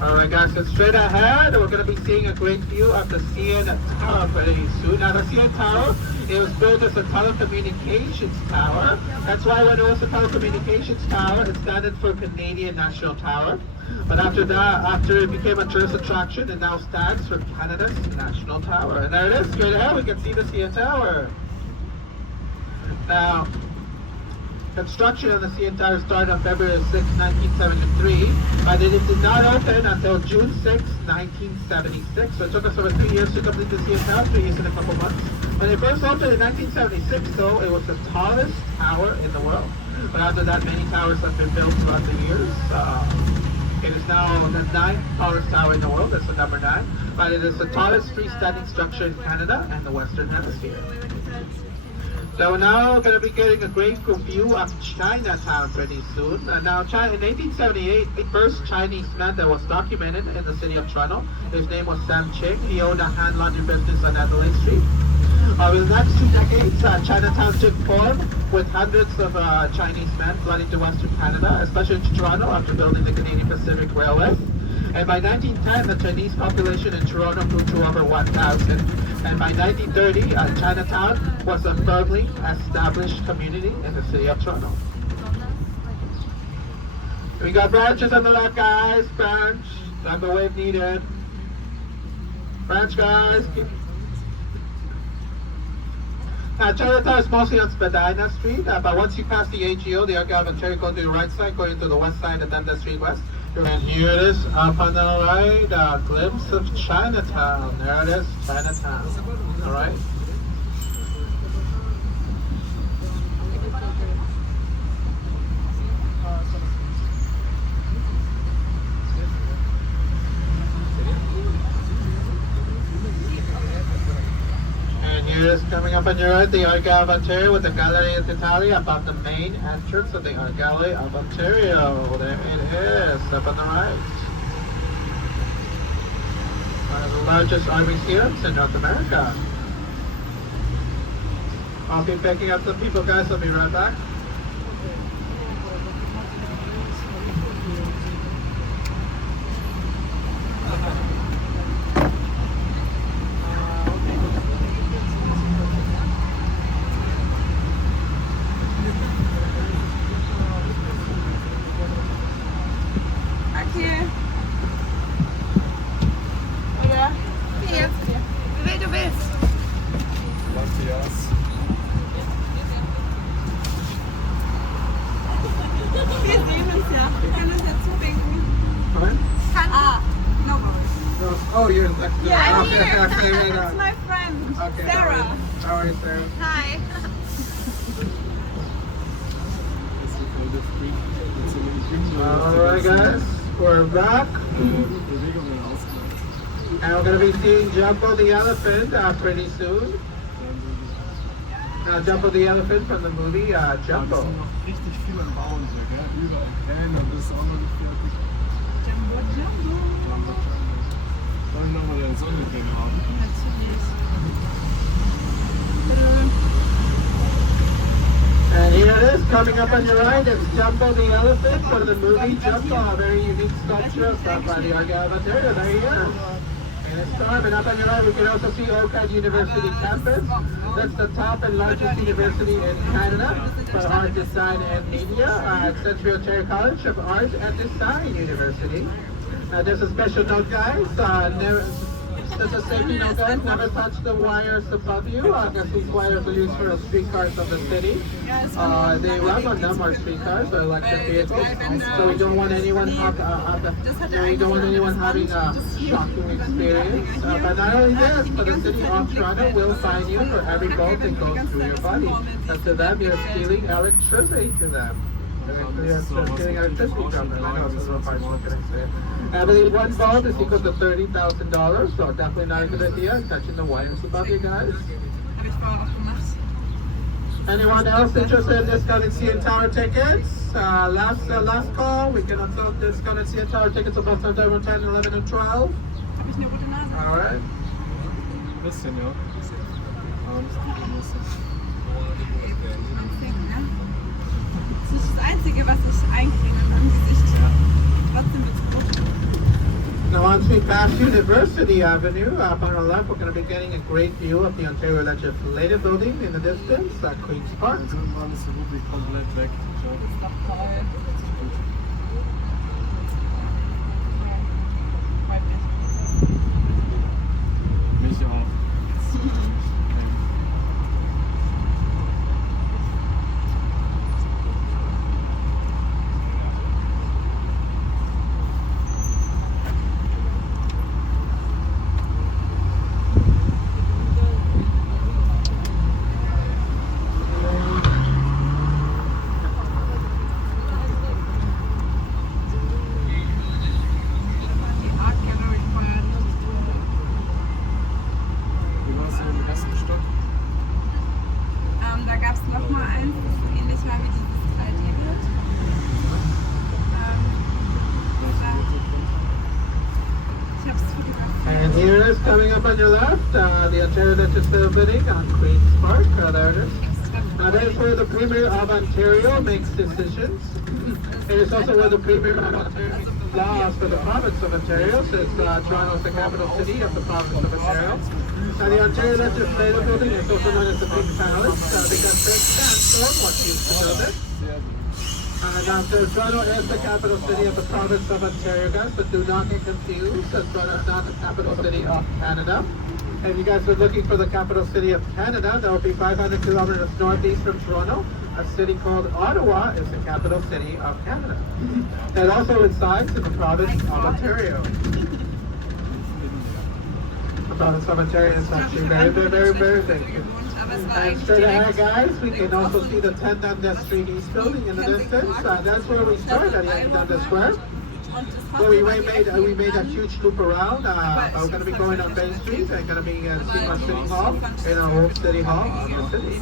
Alright guys, so straight ahead, we're going to be seeing a great view of the CN Tower pretty soon. Now the CN Tower, it was built as a telecommunications tower. That's why when it was a telecommunications tower, it stood for Canadian National Tower. But after that, after it became a tourist attraction, it now stands for Canada's National Tower. And there it is, straight ahead, we can see the CN Tower. Now, construction of the CN Tower started on February 6, 1973, but it did not open until June 6, 1976. So it took us over 3 years to complete the CN Tower, 3 years and a couple months. When it first opened in 1976, though, it was the tallest tower in the world. But after that, many towers have been built throughout the years. It is now the 9th tallest tower in the world. That's the number 9. But it is the tallest freestanding structure in Canada and the Western Hemisphere. So we're now going to be getting a great view of Chinatown pretty soon. Now, China, in 1878, the first Chinese man that was documented in the city of Toronto, his name was Sam Ching. He owned a hand laundry business on Adelaide Street. In the next 2 decades, Chinatown took form with hundreds of Chinese men flooding to Western Canada, especially to Toronto after building the Canadian Pacific Railway. And by 1910, the Chinese population in Toronto grew to over 1,000. And by 1930, Chinatown was a firmly established community in the city of Toronto. We got branches on the left, guys. Branch. Number wave needed. Branch, guys. Chinatown is mostly on Spadina Street, but once you pass the AGO, the Yonge-Dundas go to the right side, going to the west side of Dundas Street West. And here it is, up on the right, a glimpse of Chinatown. There it is, Chinatown. All right. Here is coming up on your right, the Art Gallery of Ontario with the Gallery of Italia above the main entrance of the Art Gallery of Ontario. There it is, up on the right. One of the largest art museums in North America. I'll be picking up some people, guys. I'll be right back. Oh, you're next door. Yeah, I'm okay, here. Okay, It's my friend, okay, Sarah. How are you, Sarah? Hi. Alright, guys, we're back. And we're going to be seeing Jumbo the Elephant pretty soon. Jumbo the Elephant from the movie Jumbo. Richtig viel am Bauen hier, gell? Überall Kräne und das ist auch noch nicht fertig. Jumbo. Wollen wir nochmal deine Sonne drin haben? And here it is, coming up on your right, it's Jumbo the Elephant from the movie Jumbo, a very unique sculpture done by the Yonge-Dundas Square. There he is. And it's time, and up on your right, we can also see Oakland University campus. That's the top and largest university in Canada for art, design, and media. It's Central Ontario College of Art and Design University. There's a special note, guys. There's a safety note, guys. Never touch the wires above you, because these wires are used for the streetcars of the city. They run on them are streetcars, or electric vehicles. So we don't want anyone having a shocking experience. But not only this, but the city of Toronto will fine you for every bolt that goes through your body. And to them, you're stealing electricity to them. Getting electricity from them. I know this is a hard one, can I say? I believe one bulb is equal to $30,000, so definitely not a good idea touching the wires above you guys. Anyone else interested in discounted CN Tower tickets? Last call. We can also discounted CN Tower tickets about sometime 10, 11, and 12. All right. Ein bisschen, ja. Aber nicht die Größe. Das ist das Einzige, was ich einkriege im Gesicht. Trotzdem wird es gut. Now once we pass University Avenue, up on our left, we're going to be getting a great view of the Ontario Legislative Building in the distance at Queen's Park. Jetzt irgendwann ist so gut wie komplett weg. Schau. Das ist doch toll. Mich auch. nochmal eins, das so ähnlich war wie dieses Narrated. Ich habe es fotografiert. And here it is coming up on your left, the Ontario Legislative Building on Queen's Park. There it is. That is where the Premier of Ontario makes decisions. It is also where the Premier of Ontario makes laws for the province of Ontario, since Toronto is the capital city of the province of Ontario. And the Ontario Legislative Building is also known as the Big Palace, because Big Sandstone was used to build it. Now, so Toronto is the capital city of the province of Ontario, guys, but do not get confused, as Toronto is not the capital city of Canada. If you guys are looking for the capital city of Canada, that will be 500 kilometers northeast from Toronto. A city called Ottawa is the capital city of Canada. It also resides in the province of Ontario. The province of Ontario is actually very big. And straight ahead, guys, we can also see the 10-Dundas Street East building in the distance. That's where we started at Yonge-Dundas Square. So we made a huge loop around. We're going to be going on Main Street and going to be seeing our City Hall in our old City Hall of the city.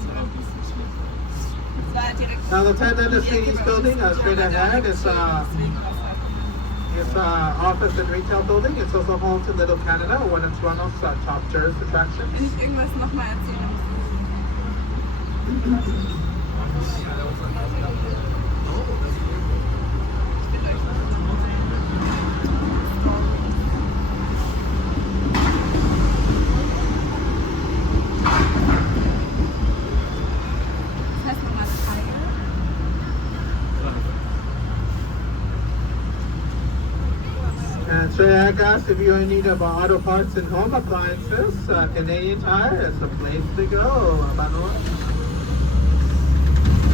Now the 10-Dundas Street East building, straight ahead, is office and retail building. It's also home to Little Canada, one of Toronto's top tourist attractions. Wenn ich irgendwas nochmal erzählen muss. And straight ahead, guys, if you're in need of auto parts and home appliances, Canadian Tire is the place to go.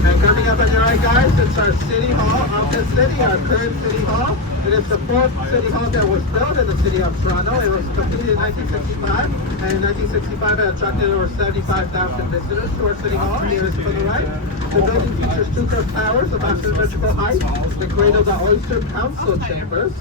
And coming up on your right, guys, it's our City Hall of the city, our current City Hall. It is the fourth City Hall that was built in the city of Toronto. It was completed in 1965, and in 1965 it attracted over 75,000 visitors to our City Hall. Here is to the right. The building features two curved towers of asymmetrical height that cradle the Oyster Council chambers.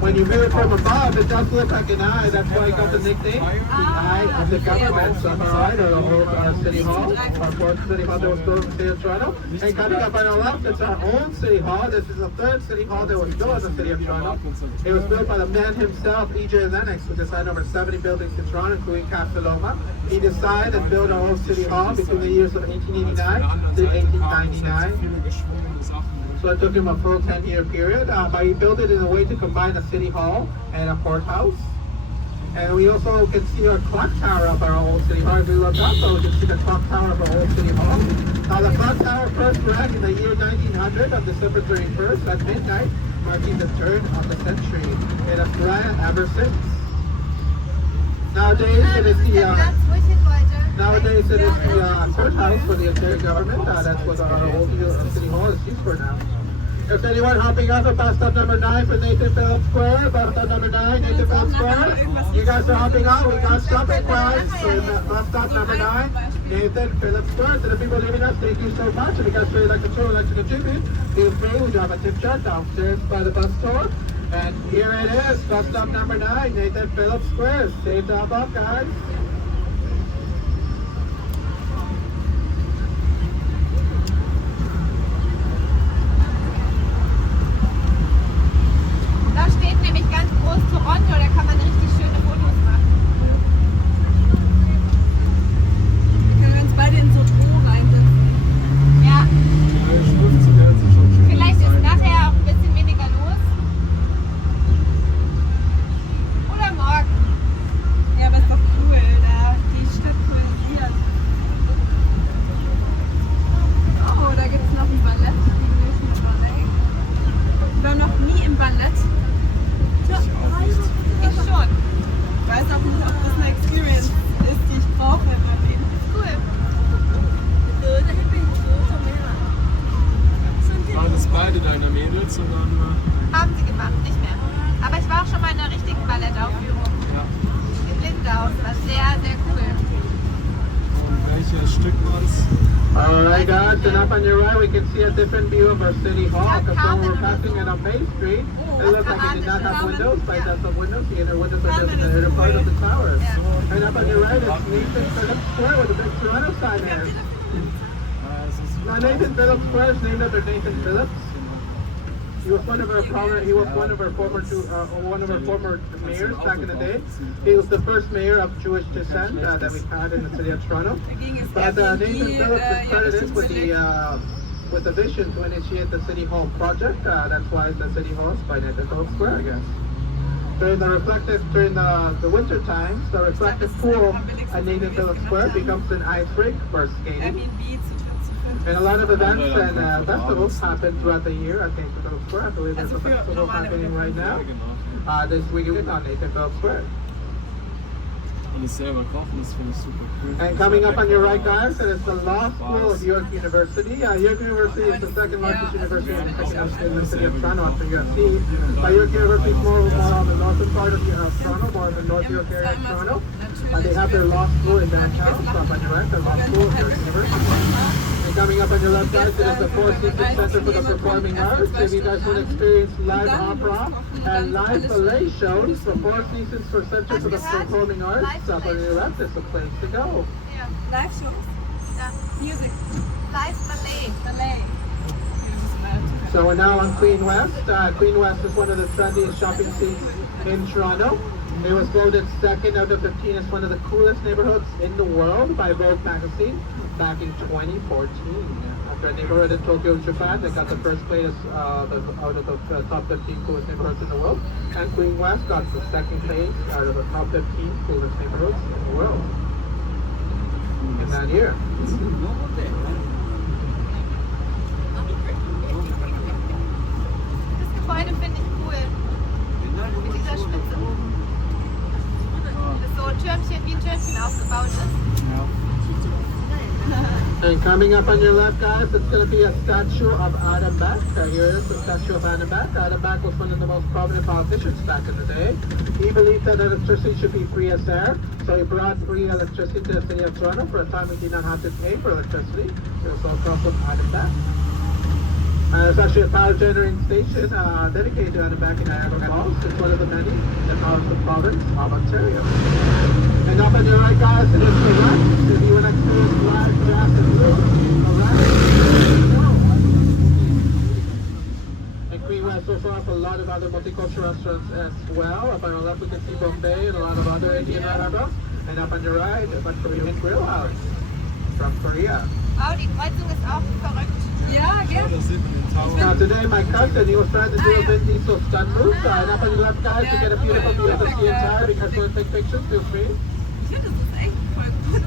When you view it from above, it does look like an eye. That's why I got the nickname, the Eye of the Government. So, alright, our City Hall, our fourth City Hall that was built in the city of Toronto. And coming up on our left, it's our own City Hall. This is the third City Hall that was built in the city of Toronto. It was built by the man himself, E.J. Lennox, who designed over 70 buildings in Toronto, including Casa Loma. He designed and built our own City Hall between the years of 1889 to 1899. So it took him a full 10-year period, but he built it in a way to combine a city hall and a courthouse. And we also can see our clock tower of our old city hall. If we look up, so we can see the clock tower of our old city hall. Now the clock tower first rang in the year 1900 on December 31st at midnight, marking the turn of the century. It has rang ever since. Nowadays it is the courthouse for the Ontario government. That's what our old city hall is used for now. If anyone hopping off at bus stop number 9 for Nathan Phillips Square, bus stop number 9, Nathan Phillips Square, you guys are hopping off, we got stopping price for bus stop number 9, Nathan Phillips Square. To the people leaving us, thank you so much. If you guys really like the tour, like to contribute, feel free. We do have a tip jar downstairs by the bus tour. And here it is, bus stop number 9, Nathan Phillips Square. Save the up, guys. Da steht nämlich ganz groß Toronto, da kann man richtig schöne Fotos machen. Wir können uns beide in so Drohnen einsetzen. Ja. Vielleicht ist nachher auch ein bisschen weniger los. Oder morgen. Ja, aber ist doch cool, da die Stadt poesiert. Oh, da gibt es noch ein Ballett. Ich war noch nie im Ballett. Ich schon. Ich weiß auch nicht, ob das eine Experience ist, die ich brauche in meinem Leben. Cool. Waren das beide deine Mädels und dann... Haben sie gemacht, nicht mehr. Aber ich war auch schon mal in einer richtigen Ballettaufführung. Ja. In Lindau. Das war sehr, sehr cool. Und welches Stück war es? Alright guys, and up on your right we can see a different view of our city hall. Because when we're passing it on Main Street, it looks like it did not have windows, but it does have windows. The inner windows are just in the inner part of the towers. And up on your right it's Nathan Phillips Square with a big Toronto sign there. Now Nathan Phillips Square is named after Nathan Phillips. He was one of our former mayors back in the day. He was the first mayor of Jewish descent that we had in the city of Toronto. But Nathan Phillips is credited with the vision to initiate the City Hall project. That's why the City Hall is by Nathan Phillips Square, I guess. During the winter times, the reflective pool at Nathan Phillips Square becomes an ice rink for skating. And a lot of events and festivals happen throughout the year at Nathan Phillips Square. I believe there's a festival happening right now. This weekend on Nathan Phillips Square. Und es selber kochen, das finde ich super cool. And coming up on your right, guys, it is the law school of York University. York University is the second largest university in the city of Toronto after USC. York University is more on the northern part of Toronto, more in the North York area of Toronto. They have their law school in downtown. So up on your right, the law school of York University. And coming up on your left, guys, it is the Four Seasons Center for the Performing Arts. If you guys want to experience live opera and live ballet shows, the Four Seasons for Center for the Performing Arts, up on your left is the place to go. Ja. Live shows? Ja. Music? Live Ballet. Ballet. So we're now on Queen West. Queen West is one of the trendiest shopping scenes in Toronto. It was voted second out of 15 as one of the coolest neighborhoods in the world by Vogue magazine back in 2014. After a neighborhood in Tokyo, Japan, they got the first place out of the top 15 coolest neighborhoods in the world. And Queen West got the second place out of the top 15 coolest neighborhoods in the world in that year. Das Gebäude finde ich cool. Mit dieser Spitze oben. Das so ein Türmchen, wie ein Türmchen aufgebaut ist. And coming up on your left, guys, it's going to be a statue of Adam Beck. Here it is, the statue of Adam Beck. Adam Beck was one of the most prominent politicians back in the day. He believed that electricity should be free as air, so he brought free electricity to the city of Toronto. For a time, we did not have to pay for electricity. It was all cost of Adam Beck. There's actually a power generating station dedicated to Adam Beck in Niagara Falls. It's one of the many that powers the province of Ontario. And up on your right, guys, it is the Rex. If you want to experience live jazz and blues, the Rex. And Queen West also has a lot of other multicultural restaurants as well. Up on our left, we can see Bombay and a lot of other Indian restaurants. And up on your right, a Korean grill house from Korea. Oh, die Kreuzung ist auch verrückt. Ja, gell? Das sieht man in Tower. Now today my cousin, he was trying to do a Vin Diesel stunt move. And up on your left, guys, to get a beautiful view of the entire because you want to take pictures, feel free. Ich finde, das ist echt voll gut.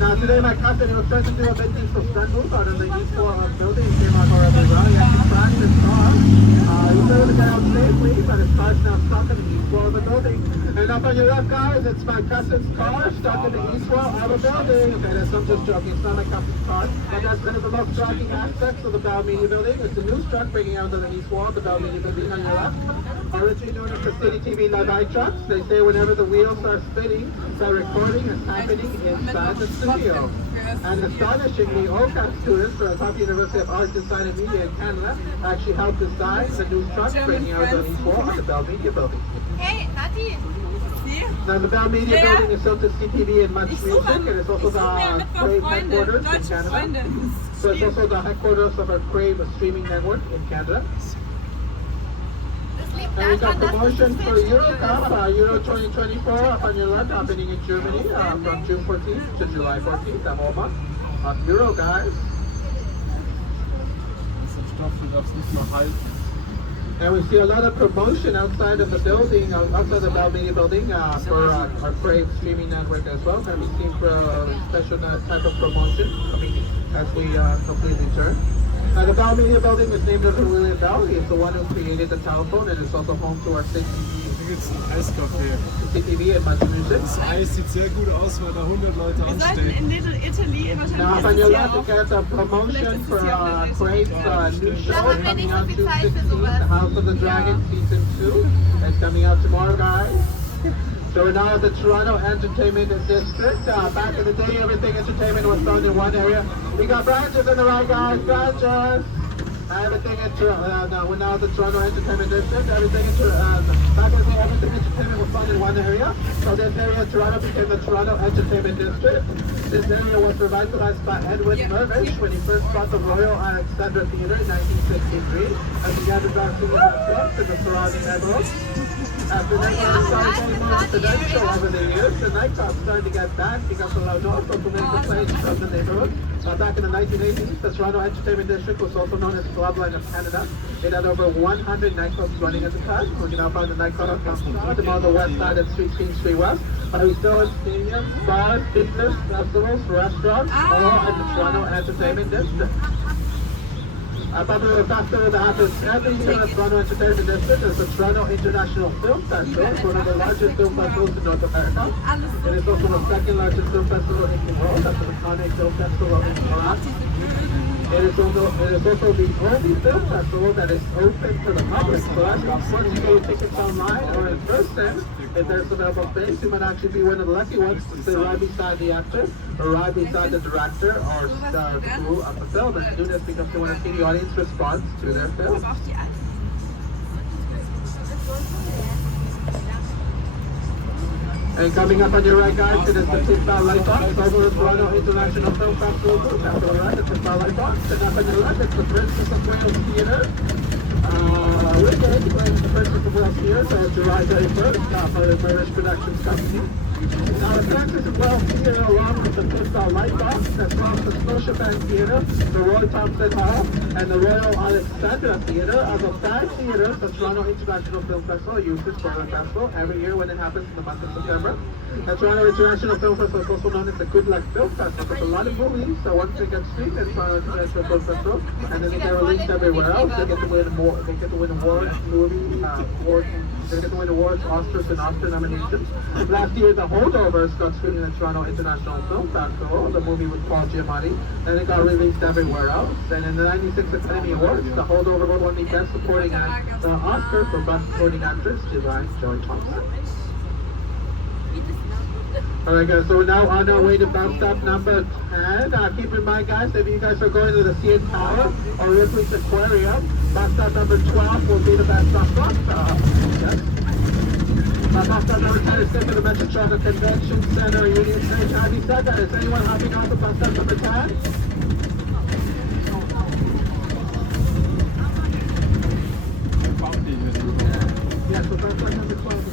Now today my cousin, he was trying to do a Vin Diesel stunt move out of the East Wall building. He came out horribly well. He actually crashed his car. He was able to get out safely, but his car's now stuck in the East Wall of the building. And up on your left, guys, it's my cousin's car stuck in the East Wall of the building. Okay, that's I'm just joking. It's not my cousin's car, but that's one of the most striking aspects of the Bell Media building. It's a news truck bringing out to the East Wall of the Bell Media building on your left. Originally known as the City TV Live Eye trucks, they say whenever the wheels are spinning, the recording is happening inside the studio. And astonishingly, OCAP students from the top University of Art, Design and Media in Canada actually helped design the news truck bringing out the East Wall of the Bell Media building. Hey, Nati. Now the Bell Media building is home to CTV and Much Music, and it's also the Crave headquarters in Canada. So it's also the headquarters of our Crave streaming network in Canada. Das liegt And we got daran, dass promotion das for Eurocup, Euro 2024 up on your left, happening in Germany from June 14th to July 14th, the whole month of Euro, guys. Das ist Stoff, du darfst nicht mehr halten. And we see a lot of promotion outside of the building, outside the Bell Media building for our Crave streaming network as well. Going to be seen for a special type of promotion coming as we completely turn. The Bell Media building is named after William Bell. He is the one who created the telephone and is also home to our Hier gibt es ein Eiscafé. CTV and Much Music. Das Eis sieht sehr gut aus, weil da 100 Leute Wir sollten anstehen. in Little Italy Now up on wahrscheinlich your dieses Jahr left, you auch. get a promotion for Crave's new show haben wir coming nicht so out viel June Zeit für 16th, sowas. The House of the Dragon Season 2. It's coming out tomorrow, guys. So we're now at the Toronto Entertainment District. Back in the day, everything entertainment was found in one area. We got branches in the right, guys. Branches. Everything in Toronto. We're now at the Toronto Entertainment District. Everything in back in the day, everything entertainment was found in one area. So this area, Toronto, became the Toronto Entertainment District. This area was revitalized by Edwin Mirvish when he first bought the Royal Alexandra Theatre in 1963 and began developing the clubs in the surrounding neighborhood. After neighborhood started getting more residential over the years, the nightclubs started to get banned because of loud noise to make the place from the neighborhood. Back in the 1980s, the Toronto Entertainment District was also known as Clubline of Canada. It had over 100 nightclubs running at the time. We can now find the nightclub on the west side at King Street West. We still have stadiums, bars, fitness, festivals, restaurants, all at the Toronto Entertainment District. A popular festival that happens every year at Toronto Entertainment District is the Toronto International Film Festival. It's one of the largest film festivals in North America. It is also the second largest film festival in the world after the Cannes Film Festival in France. It is also the only film festival that is open to the public. So that's once you get your tickets online or in person, if there's available space, you might actually be one of the lucky ones to sit right beside the actor, or right beside the director, or star of the crew of the film, and do this because they want to see the audience response to their film. And coming up on your right, guys, it is the Pittsburgh Lightbox over the Toronto International Film Festival booth. After the right, the Pittsburgh Lightbox. And up on your left, it's the Princess of Wales Theatre. Weekend, the Princess of Wales Theatre, so July 31st, for the British Productions Company. Now, the Princess of Wales Theatre, along with the Pittsburgh Lightbox, as well as the Scotiabank Theatre, the Roy Thomson Hall, and the Royal Alexandra Theatre are the 5 theatres the Toronto International Film Festival uses for the festival every year when it happens in the month of September. The Toronto International Film Festival is also known as the Good Luck Film Festival. There's a lot of movies, so once they get streamed at Toronto International Film Festival, and then they get released everywhere else, they get to win awards, they get to win awards, Oscars and Oscar nominations. Last year, The Holdovers got screened in the Toronto International Film Festival, the movie with Paul Giamatti, and it got released everywhere else. And in the 96 Academy Awards, The Holdover won the Best Supporting Oscar for Best Supporting Actress to Joy Thompson. Alright guys, so we're now on our way to bus stop number 10. Keep in mind guys, if you guys are going to the CN Tower or Ripley's Aquarium, bus stop number 12 will be the best stop. Yes. Bus stop number 10 is taken to the Metropolitan Convention Center, Union Station. Having said that, is anyone hopping off the bus stop number 10? Yes, so bus stop number 12 is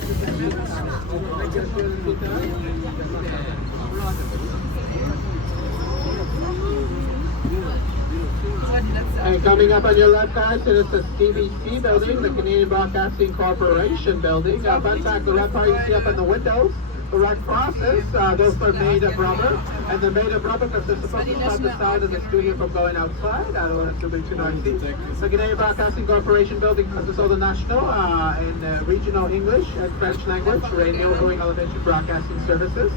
And coming up on your left, guys, it is the CBC building, the Canadian Broadcasting Corporation building. Fun fact, the red part you see up in the windows, the red crosses, those are made of rubber. And they're made of rubber because they're supposed to stop the sound of the studio from going outside. I don't want it to be too noisy. The Canadian Broadcasting Corporation building consists of the national and regional English and French language radio doing elementary broadcasting services.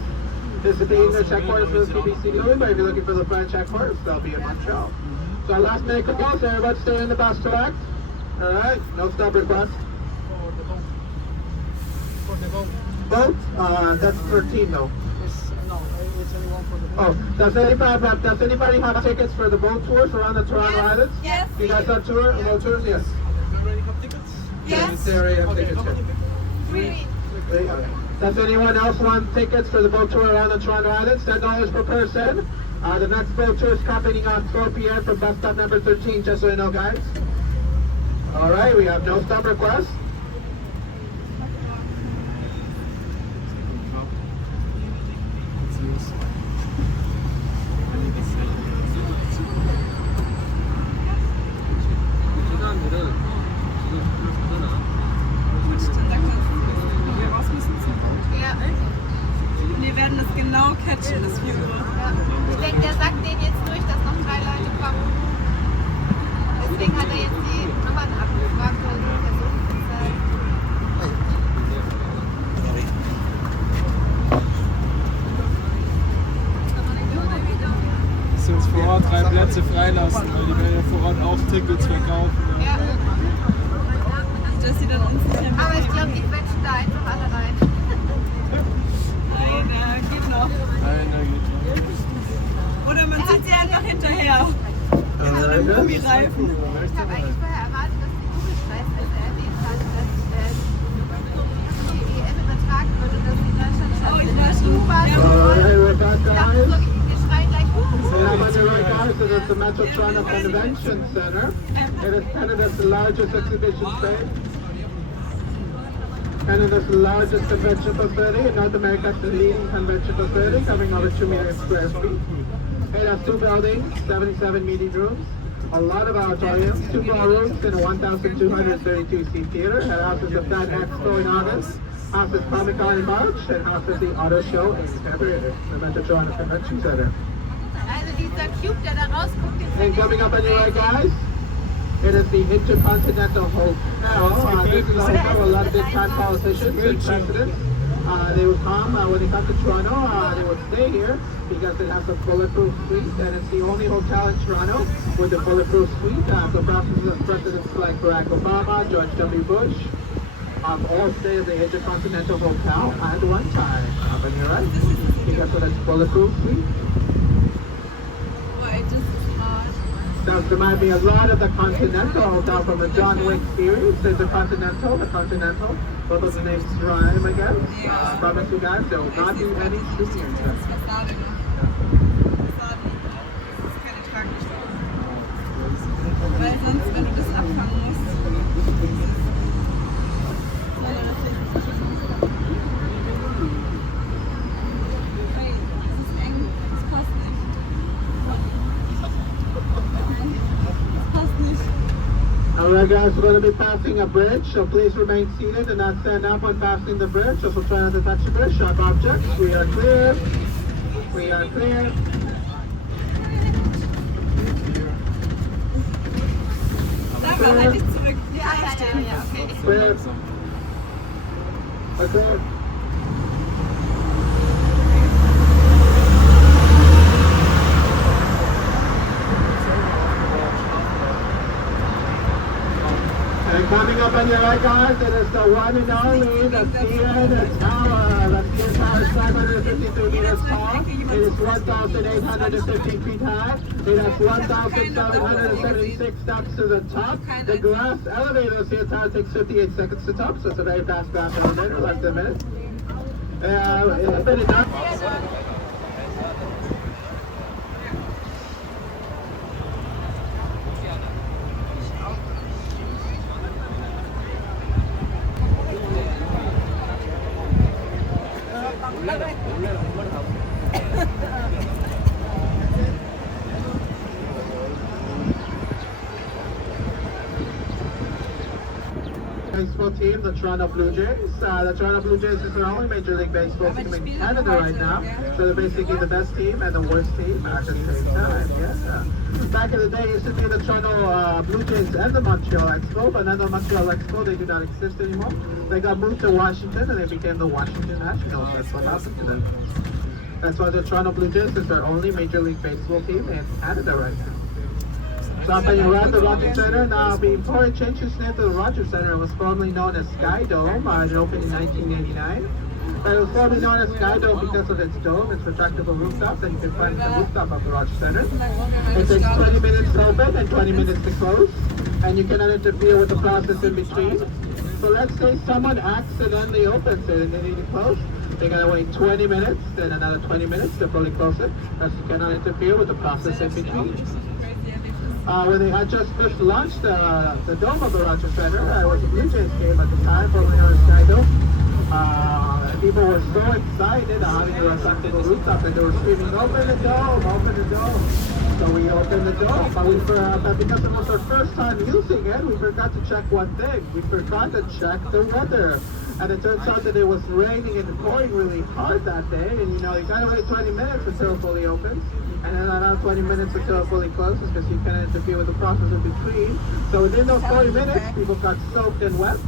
This is the English headquarters for the CBC building, but if you're looking for the French headquarters, they'll be in Montreal. So last minute calls, everybody stay in the bus, correct? Alright, no stop request. For the boat. Boat? That's 13 though. No, it's only one for the boat. Oh, does anybody have tickets for the boat tours around the Toronto Islands? Yes. You guys have boat tours? Yes. You already have tickets? Yes. They already have tickets. How many Yes. people? 3. Does anyone else want tickets for the boat tour around the Toronto Islands? $10 per person. The next boat tour is happening on 4 p.m. from bus stop number 13, just so you know, guys. Alright, we have no stop requests. Ja. Wir werden das genau catchen, das Video. Ich denke, der sagt denen jetzt durch, dass noch 3 Leute kommen. Deswegen hat er jetzt die Nummern abgefragt und die Personen bezahlt. Dass sie uns vor Ort 3 Plätze freilassen, weil die werden ja vor Ort auch Tickets verkaufen. Ja. Dass sie dann uns nicht mehr Aber ich glaube, die quetschen da einfach alle rein. noch. Einer geht Oder man zieht sie einfach hinterher. In so einem Gummireifen. Ich habe eigentlich vorher erwartet, dass die Kugelschreiber, als er erwähnt hat, dass die EM übertragen wird und dass die Deutschland Oh, ich stattfindet. war schon. Alright, we're back, Ich dachte guys. so, wir schreien gleich We have on your right, guys, it is the Metropolitan Convention Centre. It is Canada's largest exhibition space. Canada's largest convention facility. In North America, it's the leading convention facility, covering over 2 million square feet. It has 2 buildings, 77 meeting rooms, a lot of auditoriums, 2 ballrooms, and a 1,232-seat theater. It houses the Fat Expo in August, houses Comic Con in March, and houses the Auto Show in February, the Metropolitan Convention Center. Also dieser Cube, der da rausguckt, den And coming up on your right, guys, it is the Intercontinental Hotel. This is a hotel where a lot of big-time politicians and presidents, they would come, when they come to Toronto, they would stay here because it has a bulletproof suite, and it's the only hotel in Toronto with a bulletproof suite. So presidents like Barack Obama, George W. Bush, all stay at the Intercontinental Hotel at one time. Up on your right, because of its bulletproof suite. Boy, das ist hart. That reminds me a lot of the Continental Hotel from the John Wick series. There's the Continental. Both of the names rhyme, I guess. I promise you guys, there will not be any shooting. Das ist Fassade. Fassade. Das ist keine Tragestelle. Weil sonst, wenn du das abfangen musst, das ist so eine Reflexion. Hey, das ist eng. Das passt nicht. Nein, das passt nicht. Alright guys, we're going to be passing a bridge, so please remain seated and not stand up when passing the bridge. So we'll try not to touch the bridge. Sharp objects. We are clear. We are clear. Sag mal, halt dich zurück. Ja, okay. Clear. Okay. And coming up on your right, guys, it is the one and only, the CN Tower. The CN Tower is 553 meters tall. It is 1,815 feet high. It has 1,776 steps to the top. The glass elevator, the CN Tower, takes 58 seconds to top, so it's a very fast glass elevator, less than a minute. Baseball team, the Toronto Blue Jays. The Toronto Blue Jays is their only Major League Baseball team in Canada right now. So they're basically the best team and the worst team at the same time. Yes. Back in the day, it used to be the Toronto Blue Jays and the Montreal Expo, but now the Montreal Expo, they do not exist anymore. They got moved to Washington and they became the Washington Nationals. That's what happened to them. That's why the Toronto Blue Jays is their only Major League Baseball team in Canada right now. So up and around the Rogers Centre. Now, before it changed its name to the Rogers Centre, it was formerly known as Sky Dome. It opened in 1989. But it was formerly known as Sky Dome because of its dome, its retractable rooftop, and you can find the rooftop of the Rogers Centre. It takes 20 minutes to open and 20 minutes to close, and you cannot interfere with the process in between. So let's say someone accidentally opens it and they need to close. They gotta wait 20 minutes, then another 20 minutes to fully close it, because you cannot interfere with the process in between. When they had just first launched the dome of the Rogers Centre, it was a Blue Jays game at the time, formerly known as Sky Dome. People were so excited having a retractable rooftop that they were screaming, "Open the dome! Open the dome!" So we opened the dome, but because it was our first time using it, we forgot to check one thing. We forgot to check the weather. And it turns out that it was raining and pouring really hard that day, and you gotta wait 20 minutes until it fully opens. And then another 20 minutes until it fully closes because you can't interfere with the process in between. So within those 40 minutes, people got soaked and wet.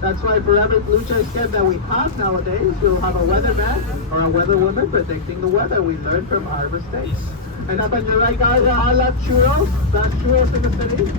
That's why for every Blue Jays game that we have nowadays, we'll have a weatherman or a weatherwoman predicting the weather. We learned from our mistakes. And up on your right, guys, I love churros. Best churros in the city.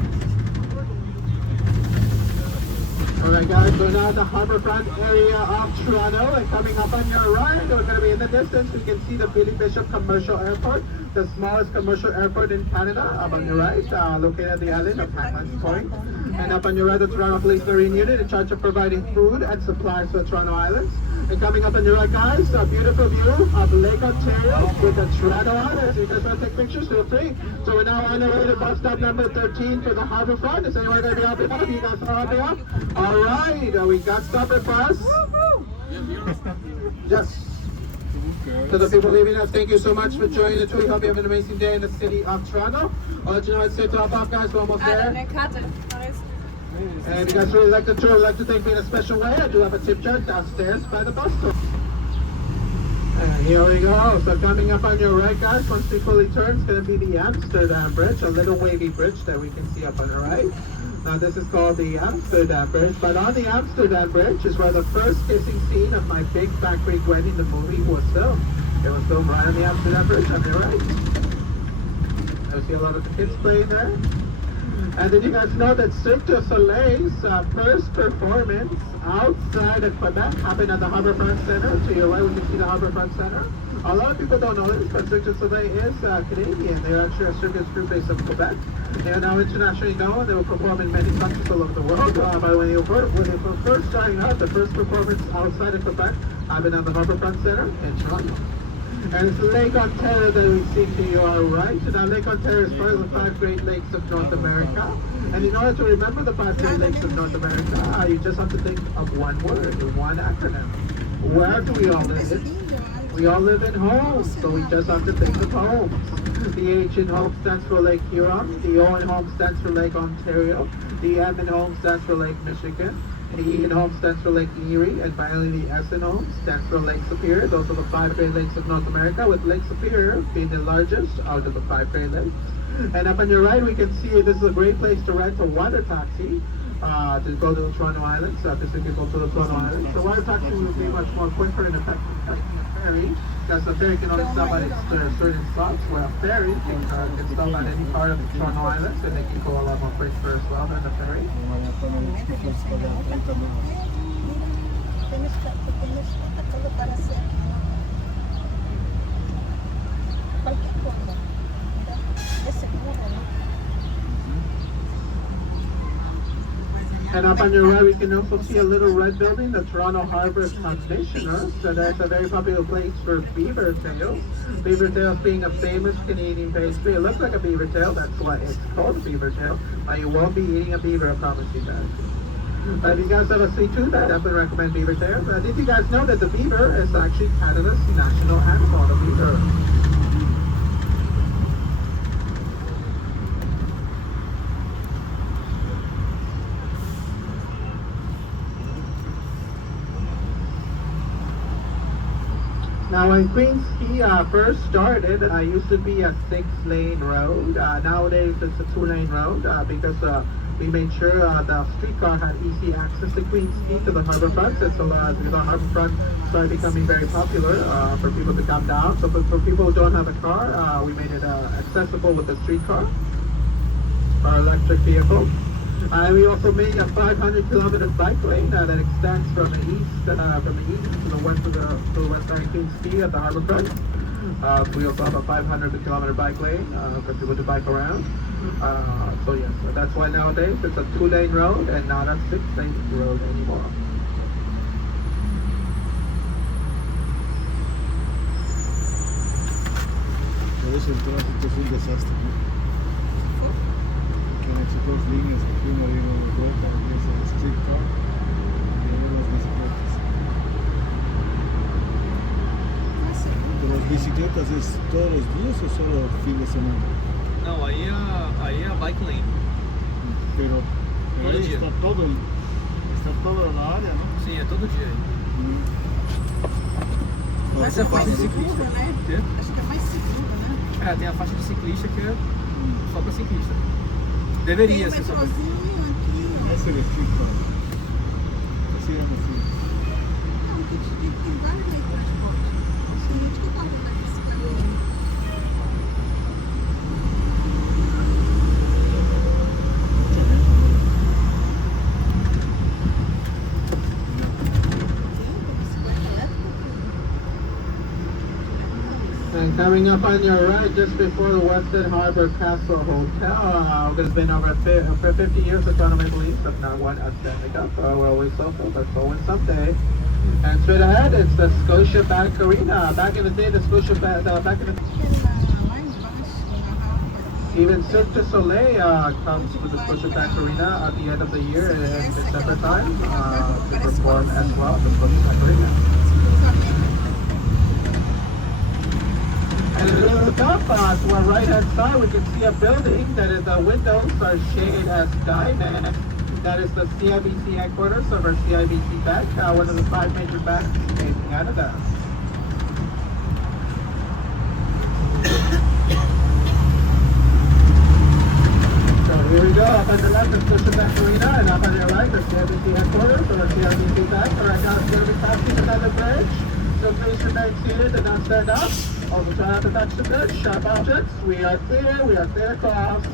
Alright guys, we're now in the Harbourfront area of Toronto, and coming up on your right, we're going to be in the distance, we can see the Billy Bishop Commercial Airport, the smallest commercial airport in Canada. Up on your right, located at the island of Hackman's Point. And up on your right, the Toronto Police Marine Unit in charge of providing food and supplies for the Toronto Islands. And coming up on your right guys, a beautiful view of Lake Ontario with the Toronto Islands. If you guys want to take pictures, feel free. So we're now on the way to bus stop number 13 for the Harbourfront. Is anyone going to be helping out? You guys are helping out? Alright, we got stopper bus. Yes. To the people leaving us, thank you so much for joining the tour. We hope you have an amazing day in the city of Toronto. I'll let you know it's safe to hop off guys, we're almost there. And if you guys really like the tour, I'd like to thank me in a special way. I do have a tip jar downstairs by the bus stop. And here we go. So coming up on your right guys, once we fully turn, it's going to be the Amsterdam Bridge, a little wavy bridge that we can see up on the right. Now this is called the Amsterdam Bridge, but on the Amsterdam Bridge is where the first kissing scene of My Big Fat Great Wedding, the movie, was filmed. It was filmed right on the Amsterdam Bridge on your right. I see a lot of the kids playing there. And did you guys know that Cirque du Soleil's first performance outside of Quebec happened at the Harbourfront Centre? To your right, we can see the Harbourfront Centre. A lot of people don't know this, but Cirque du Soleil is Canadian. They're actually a circus group based in Quebec. They are now internationally known. They will perform in many countries all over the world. But when they were first starting out, the first performance outside of Quebec happened at the Harbourfront Centre in Toronto. And it's Lake Ontario that we see to your right. Now Lake Ontario is part of the 5 Great Lakes of North America. And in order to remember the 5 Great Lakes of North America, you just have to think of one word, one acronym. Where do we all live? We all live in homes, so we just have to think of homes. The H in home stands for Lake Huron, the O in home stands for Lake Ontario, the M in home stands for Lake Michigan, the E in home stands for Lake Erie, and finally the S in home stands for Lake Superior. Those are the 5 Great Lakes of North America, with Lake Superior being the largest out of the 5 Great Lakes. And up on your right, we can see this is a great place to rent a water taxi to go to the Toronto Islands, because you can go to the Toronto Islands. The water taxi will be much more quicker and effective than a ferry, because a ferry can only stop at certain spots, where a ferry can stop at any part of the Toronto Islands, and they can go a lot more quicker as well than the ferry. And up on your right, we can also see a little red building, the Toronto Harbour Commissioner. So that's a very popular place for beaver tails. Beaver tails being a famous Canadian pastry. It looks like a beaver tail, that's why it's called a beaver tail. You won't be eating a beaver, I promise you that. If you guys have a sweet tooth, I definitely recommend beaver tails. Did you guys know that the beaver is actually Canada's national animal, the beaver? Now when Queens Quay first started, it used to be a 6-lane road. Nowadays it's a 2-lane road because we made sure the streetcar had easy access to Queens Quay to the Harbourfront. Because the Harbourfront started becoming very popular for people to come down. So for people who don't have a car, we made it accessible with the streetcar or electric vehicle. We also made a 500-kilometer bike lane that extends from the east to the west of the west side of Queens Quay at the Harbourfront. We also have a 500-kilometer bike lane for people to bike around. So yes, that's why nowadays it's a 2-lane road and not a 6-lane road anymore. Por eso el tráfico es un desastre. Las dos líneas que fuimos ahí en la vuelta, es el streetcar y hay unas bicicletas. ¿Pero las bicicletas es todos los días o solo fin de semana? Não, aí é a bike lane. Pero todo ahí dia. Está toda la área, ¿no? Sim, é todo dia aí. Essa é a faixa de ciclista. Quê? Acho que é mais segura, né? Tem a faixa de ciclista que é só para ciclista. Deveria ser só para ciclista. Esse é o streetcar. Esse é assim. Não, tem vários meios de transporte. Tem gente que tá na bicicleta. Coming up on your right, just before the Westin Harbour Castle Hotel, it's been over 50 years the Toronto Maple Leafs have not won a Stanley Cup. We're always hopeful, but we'll win someday. And straight ahead, it's the Scotiabank Arena. Back in the day, the Scotiabank, back in the even Cirque du Soleil comes to the Scotiabank Arena at the end of the year in December time to perform as well, the Scotiabank Arena. And if you look up to our right hand side, we can see a building that is the windows are shaded as diamond. That is the CIBC headquarters of our CIBC Bank, one of the 5 major banks in Canada. So here we go, up on the left is Scotiabank Arena, and up on your right is CIBC headquarters of our CIBC Bank. Right now it's going to be passing another bridge, so please remain seated and not stand up. Also try not to touch the bridge, sharp objects. We are clear across.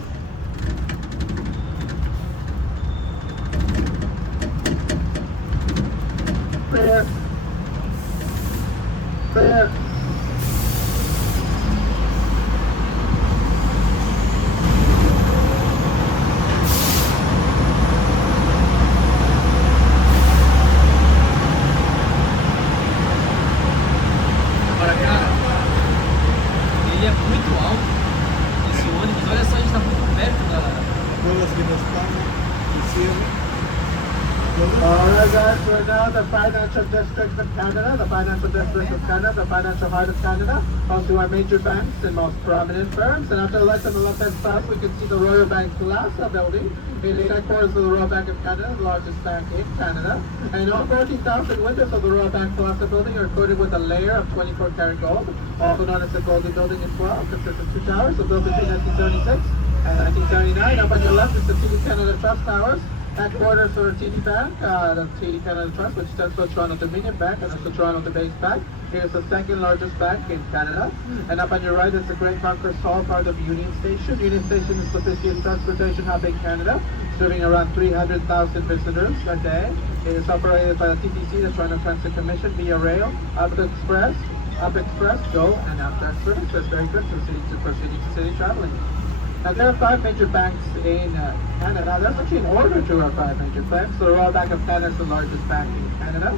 Clear. Clear. Agora, cara, ele é muito alto, esse ônibus. Olha só, a gente está muito perto da... Alright guys, we're now the financial district of Canada, the financial district of Canada, the financial heart of Canada, home to our major banks and most prominent firms. And after the left on the left hand side, we can see the Royal Bank Plaza building. It is headquarters of the Royal Bank of Canada, the largest bank in Canada. And all 14,000 windows of the Royal Bank Plaza building are coated with a layer of 24 karat gold, also known as the Golden Building as well. It consists of 2 towers, built between 1976 and 1979. Up on your left is the TD Canada Trust Towers. Headquarters for TD Bank, the TD Canada Trust, which stands for Toronto Dominion Bank, and it's the Toronto-based bank. Here's the 2nd largest bank in Canada. And up on your right is the Great Concourse Hall, part of Union Station. Union Station is the busiest transportation hub in Canada, serving around 300,000 visitors a day. It is operated by the TTC, the Toronto Transit Commission, via rail, Up Express, Go, and Amtrak service. That's very good for city traveling. Now there are 5 major banks in Canada. There's actually an order to our 5 major banks. So the Royal Bank of Canada is the largest bank in Canada.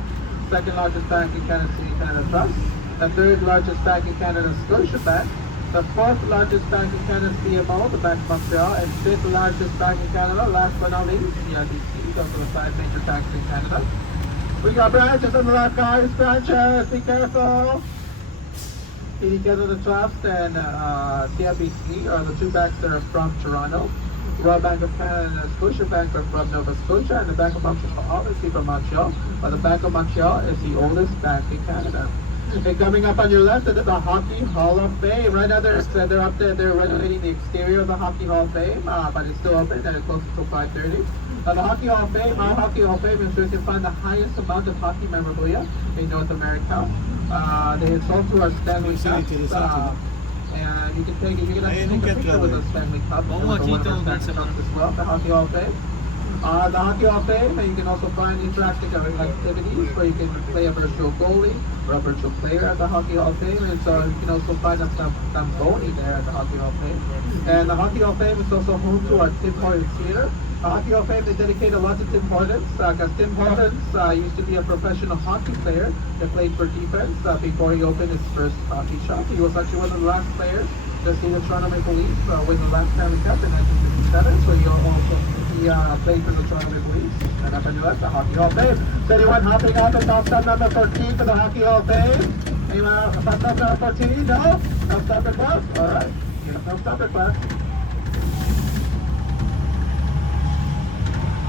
2nd largest bank in Canada is TD Canada Trust. The 3rd largest bank in Canada is Scotiabank. The 4th largest bank in Canada is BMO, the Bank of Montreal. And 5th largest bank in Canada, last but not least, CIBC. Those are the 5 major banks in Canada. We got branches on the left, guys. Branches, be careful. TD Canada Trust and CIBC are the 2 banks that are from Toronto. Royal Bank of Canada and Scotiabank are from Nova Scotia, and the Bank of Montreal, obviously from Montreal. But the Bank of Montreal is the oldest bank in Canada. And coming up on your left is the Hockey Hall of Fame. Right now they're up there, they're renovating the exterior of the Hockey Hall of Fame, but it's still open and it closes until 5:30. The Hockey Hall of Fame, our Hockey Hall of Fame is where you can find the highest amount of hockey memorabilia in North America. They sold to our Stanley Cups, and you can take it. You can actually take a picture with a Stanley Cup. Vamos aqui então, as well, the Hockey Hall of Fame. The Hockey Hall of Fame, and you can also find interactive activities where you can play a virtual goalie or a virtual player at the Hockey Hall of Fame, and so you can also find some bony there at the Hockey Hall of Fame. And the Hockey Hall of Fame is also home to our Tim Hortons Theatre. Hockey Hall of Fame, they dedicate a lot to Tim Hortons, because Tim Hortons used to be a professional hockey player that played for defense before he opened his first hockey shop. He was actually one of the last players to see the Toronto Maple Leafs win the last Stanley Cup in 1957, so he played for the Toronto Maple Leafs. And up on your left, the Hockey Hall of Fame. So anyone hopping up and bus stop number 14 for the Hockey Hall of Fame? Anyone bus stop number 14? No? No stop request? Alright, no stop request.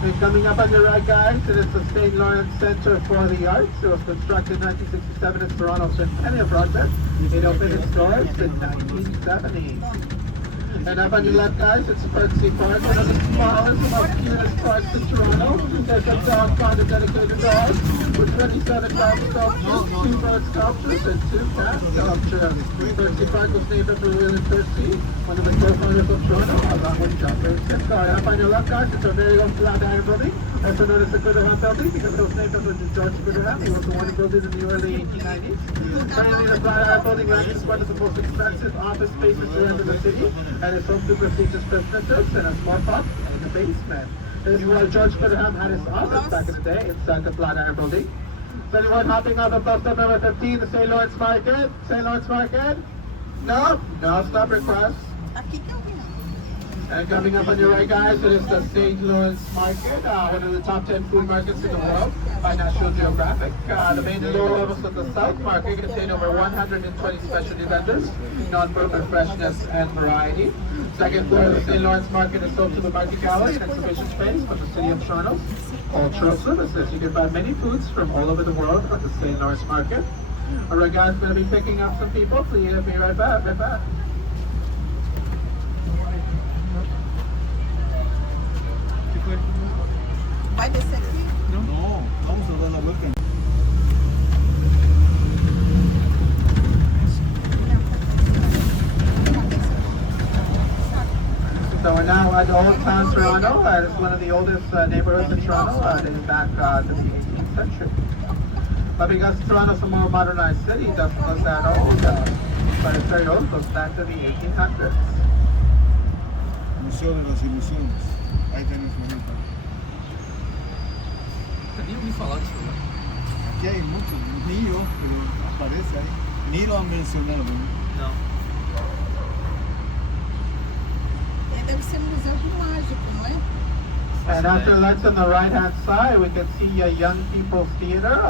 And coming up on your right, guys, it is the St. Lawrence Centre for the Arts. It was constructed in 1967 as Toronto's Centennial Project. It opened its doors in 1970. And up on your left, guys, it's Percy Park, one of the smallest and most cutest parks in Toronto. There's a dog pond, a dedicated dog, with 27 dog sculptures, 2 bird sculptures, and 2 cat sculptures. Percy Park was named after William Percy, one of the co-founders of Toronto, along with John Percy. Up on your left, guys, it's a very old flat iron building, also known as the Gooderham building, because it was named after George Gooderham. He was the one who built it in the early 1890s. Currently, the flat iron building ranks as one of the most expensive office spaces around in the city, and it's home to prestigious businesses and a small pub in the basement. This is where George Gooderham had his office back in the day inside the flat iron building. So anyone hopping on the bus stop number 15, the St. Lawrence Market? St. Lawrence Market? No? No stop request. And coming up on your right, guys, it is the St. Lawrence Market, one of the top 10 food markets in the world by National Geographic. The main lower levels of the South Market contain over 120 specialty vendors, non-broken freshness and variety. Second floor of the St. Lawrence Market is home to the Market Gallery and exhibition space for the City of Toronto's cultural services. You can buy many foods from all over the world at the St. Lawrence Market. Alright, guys, going to be picking up some people. Please be right back. Vai descer aqui? No, vamos a dar la vuelta. So we're now at Old Town Toronto. It's one of the oldest neighborhoods in Toronto, dating back to the 18th century. But because Toronto's a more modernized city, it doesn't look that old, but it's very old, goes back to the 1800s. Museo de las Ilusiones. Ahí tenés bonita. Nem ouvi falar disso. Aquí hay muchos, ni yo, pero aparece ahí. Ni lo han mencionado. Não. Deve ser um museu mágico, não é? And after lunch on the right-hand side, we can see a Young People's Theatre.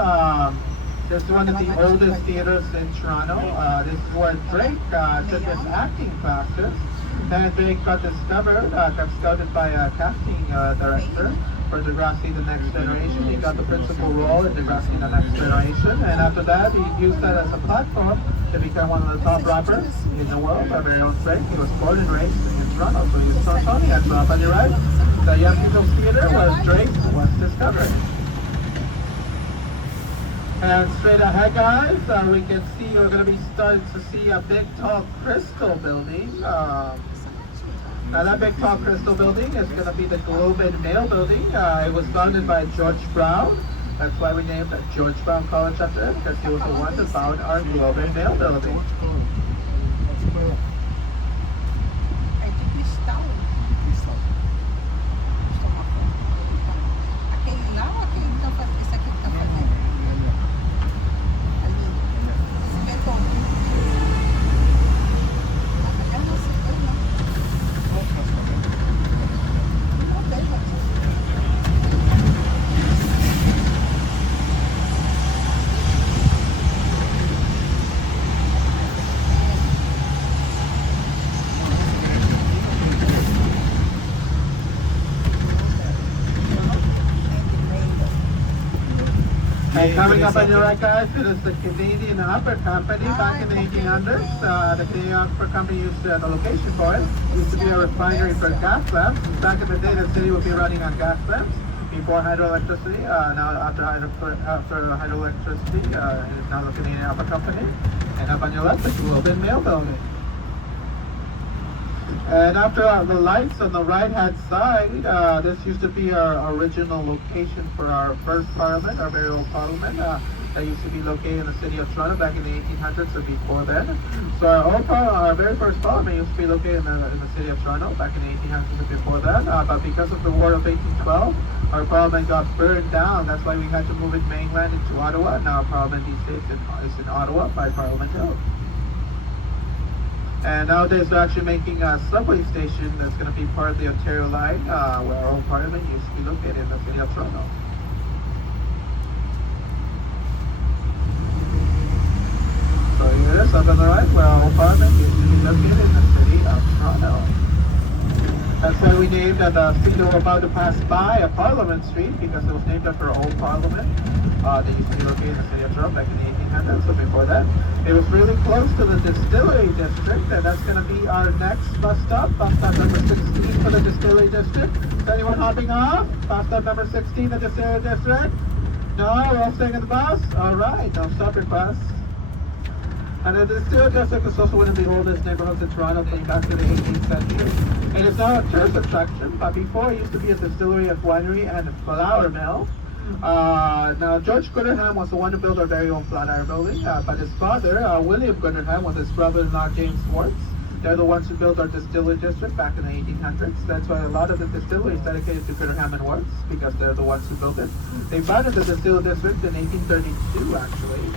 This is one of the oldest theaters in Toronto. This is where Drake took his acting classes. Then Drake got discovered, got scouted by a casting director for Degrassi The Next Generation. He got the principal role in Degrassi The Next Generation. And after that, he used that as a platform to become one of the top rappers in the world, our very own Drake. He was born and raised in Toronto, so he's Torontonian. So up on your right, the Young People's Theatre where Drake was discovered. And straight ahead, guys, we can see we're going to be starting to see a big, tall crystal building. Now that big, tall crystal building is going to be the Globe and Mail building. It was founded by George Brown. That's why we named George Brown College after him, because he was the one that found our Globe and Mail building. É de cristal. Aquele lá ou aquele que tá fazendo? Esse aqui que tá fazendo? Ali. Esse beton. Eu não sei, eu não. Não vejo aqui. And coming up on your right, guys, it is the Canadian Upper Company. Back in the 1800s, the Canadian Upper Company used the location for it. Used to be a refinery for gas lamps. Back in the day, the city would be running on gas lamps before hydroelectricity. Now after hydroelectricity, it is now the Canadian Upper Company. And up on your left, the Globe and Mail building. And after the lights on the right-hand side, this used to be our original location for our first parliament, our very old parliament. That used to be located in the city of Toronto back in the 1800s or before then. So our very first parliament used to be located in the city of Toronto back in the 1800s or before that. But because of the War of 1812, our parliament got burned down. That's why we had to move it mainland into Ottawa. Now our parliament these days is in Ottawa by Parliament Hill. And nowadays they're actually making a subway station that's going to be part of the Ontario line, where our old parliament used to be located in the city of Toronto. So here it is up on the right, where our old parliament used to be located in the city of Toronto. That's why we named the street we were about to pass by a Parliament Street, because it was named after Old Parliament. They used to be located in the city of Toronto back in the 1800s, so before that. It was really close to the Distillery District, and that's going to be our next bus stop number 16 for the Distillery District. Is anyone hopping off? Bus stop number 16, the Distillery District? No, we're all staying in the bus? Alright, no stop request. And the Distillery District is also one of the oldest neighborhoods in Toronto, dating back to the 18th century. It is now a tourist attraction, but before it used to be a distillery, a winery, and a flour mill. Now, George Gooderham was the one who built our very own Flatiron building, but his father, William Gooderham, was his brother-in-law, James Schwartz. They're the ones who built our Distillery District back in the 1800s. That's why a lot of the distillery is dedicated to Gooderham and Works, because they're the ones who built it. They founded the Distillery District in 1832, actually.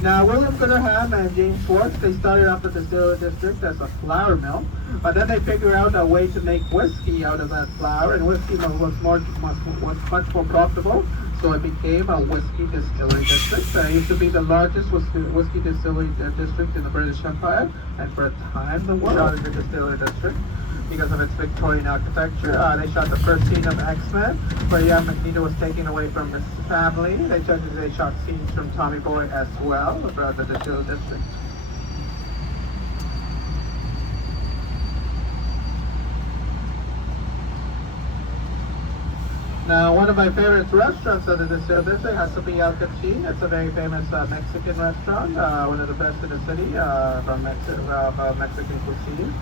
Now, William Gooderham and James Schwartz, they started off the Distillery District as a flour mill, but then they figured out a way to make whiskey out of that flour, and whiskey was much more profitable, so it became a whiskey distillery district. It used to be the largest whiskey distillery district in the British Empire, and for a time the world shot in the Distillery District because of its Victorian architecture. They shot the first scene of X-Men, where Ian McNeil was taken away from his family. They shot scenes from Tommy Boy as well throughout the Distillery District. Now, one of my favorite restaurants at the Distillery District has to be El Cachín. It's a very famous Mexican restaurant, one of the best in the city from Mexican cuisine.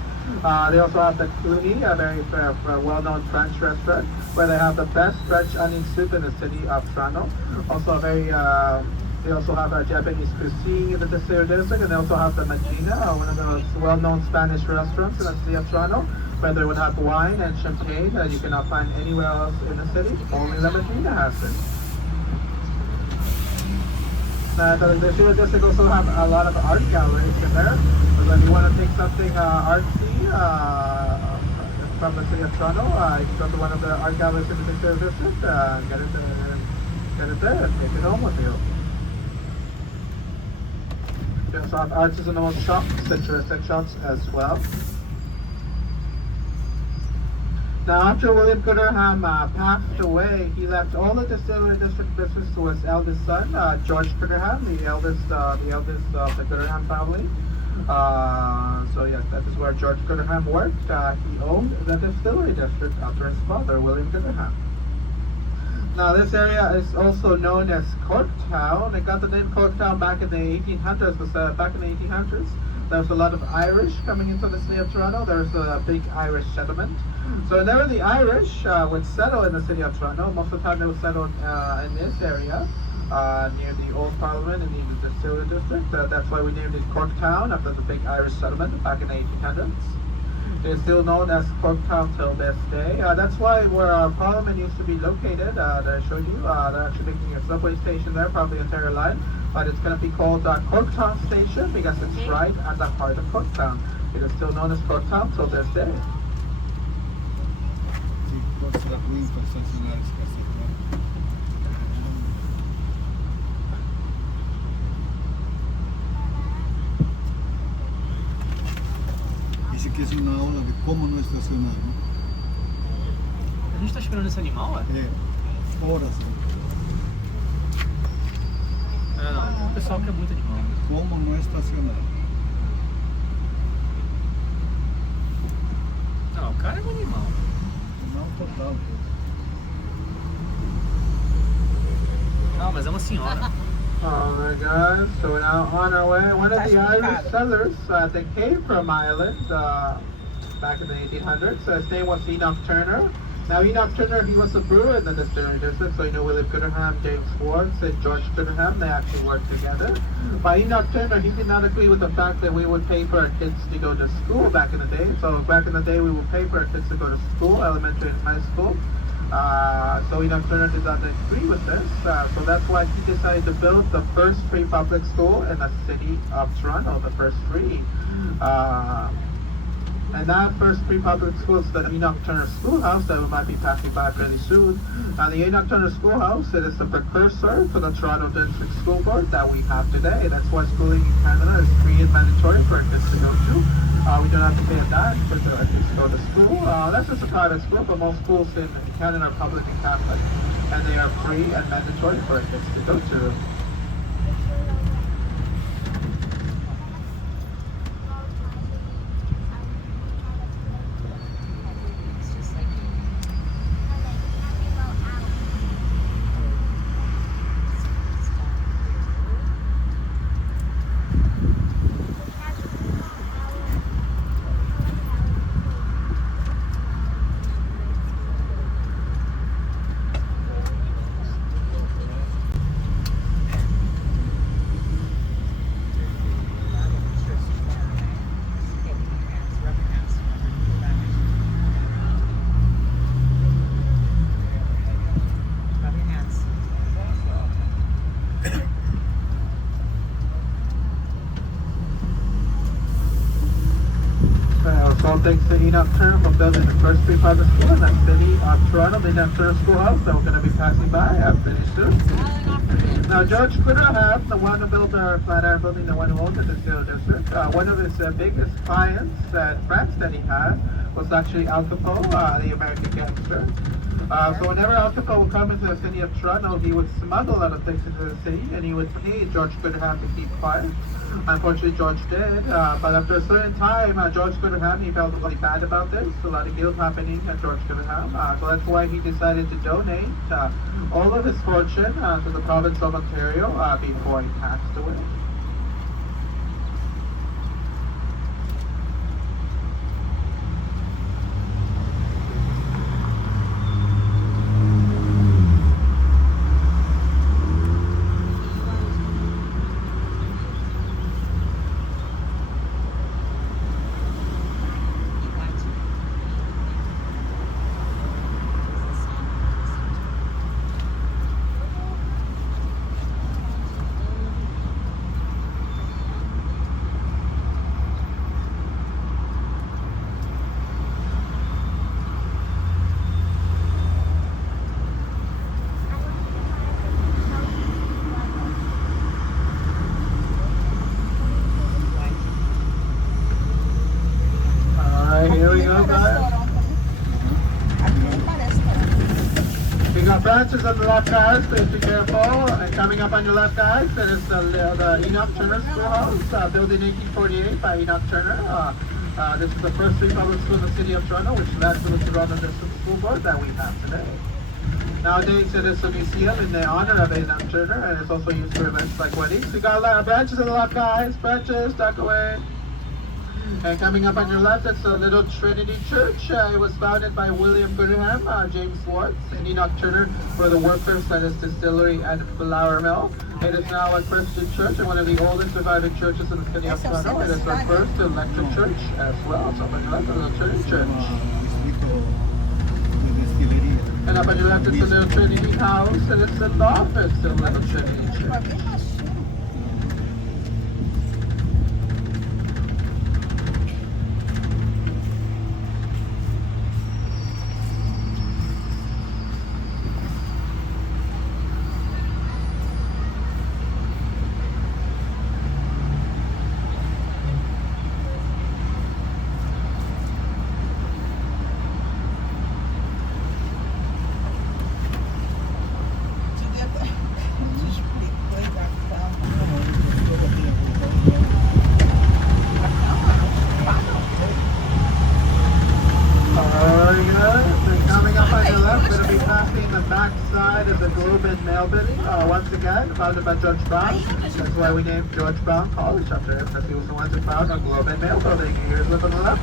They also have the Cluny, a very well-known French restaurant, where they have the best French onion soup in the city of Toronto. Also, they also have a Japanese cuisine in the Distillery District, and they also have the Medina, one of those well-known Spanish restaurants in the city of Toronto, where they would have wine and champagne that you cannot find anywhere else in the city. Only the Medina has it. The Distillery District also have a lot of art galleries in there. So if you want to take something artsy from the city of Toronto, you can go to one of the art galleries in the Distillery District, get it there, and take it home with you. You also have artisanal shops, touristic shops as well. Now, after William Gooderham passed away, he left all the Distillery District business to his eldest son, George Gooderham, the eldest of the Gooderham family. So yes, that is where George Gooderham worked. He owned the Distillery District after his father, William Gooderham. Now, this area is also known as Corktown. It got the name Corktown back in the 1800s. Back in the 1800s, there was a lot of Irish coming into the city of Toronto. There was a big Irish settlement. So whenever the Irish would settle in the city of Toronto, most of the time they would settle in this area, near the Old Parliament and near the Distillery District. That's why we named it Corktown, after the big Irish settlement back in the 1800s. It is still known as Corktown till this day. That's why where Parliament used to be located, that I showed you, they're actually making a subway station there, probably entire line, but it's going to be called Corktown Station because it's right at the heart of Corktown. It is still known as Corktown till this day. Esse aqui é uma aula de como não estacionar, né? A gente tá esperando esse animal, é? É, horas. Não, o pessoal quer muito animal. Como não estacionar. Não, o cara é um animal. Não total. Não, mas é uma senhora. Alright guys, so we're now on our way. One of the Irish settlers, they came from Ireland back in the 1800s. His name was Enoch Turner. Now Enoch Turner, he was a brewer in the Distillery District, so you know William Gooderham, James Schwartz, and George Gooderham, they actually worked together. But Enoch Turner, he did not agree with the fact that we would pay for our kids to go to school back in the day. So back in the day, we would pay for our kids to go to school, elementary and high school. So Enoch Turner did not agree with this, so that's why he decided to build the first free public school in the city of Toronto, the first free. And that first free public school is the Enoch Turner Schoolhouse that we might be passing by pretty soon. The Enoch Turner Schoolhouse, it is the precursor to the Toronto District School Board that we have today. That's why schooling in Canada is free and mandatory for kids to go to. We don't have to pay a dime for the kids to go to school. That's just a private school, but most schools in Canada are public and Catholic, and they are free and mandatory for kids to go to. So thanks to Enoch Turner for building the first free private school in that city of Toronto, the Enoch Turner Schoolhouse that we're going to be passing by pretty soon. Now George Gooderham, the one who built our Flatiron building, the one who owned the Distillery District, one of his biggest clients in France that he had was actually Al Capone, the American gangster. So whenever Al Capone would come into the city of Toronto, he would smuggle a lot of things into the city, and he would pay George Gooderham to keep quiet. Unfortunately, George did, but after a certain time, George Gooderham, he felt really bad about this. A lot of guilt happening at George Gooderham, so that's why he decided to donate all of his fortune to the province of Ontario before he passed away. Here we go, guys. We got branches on the left, guys. Please be careful. And coming up on your left, guys, that is the Enoch Turner Schoolhouse, built in 1848 by Enoch Turner. This is the first free public school in the city of Toronto, which led to the Toronto District School Board that we have today. Nowadays, it is a museum in the honor of Enoch Turner, and it's also used for events like weddings. We got a lot of branches on the left, guys. Branches, duck away. And coming up on your left, it's a little Trinity Church. It was founded by William Gooderham, James Swartz, and Enoch Turner for the workers at his distillery and flour mill. It is now a Christian church and one of the oldest surviving churches in the city of Toronto. It is our first electric church as well. So up on your left, a little Trinity Church. And up on your left, it's a little Trinity House, and it's an office, a little Trinity Church. Founded by George Brown. That's why we named George Brown College after him, because he was the one who found our Globe and Mail building. Here's look on the left.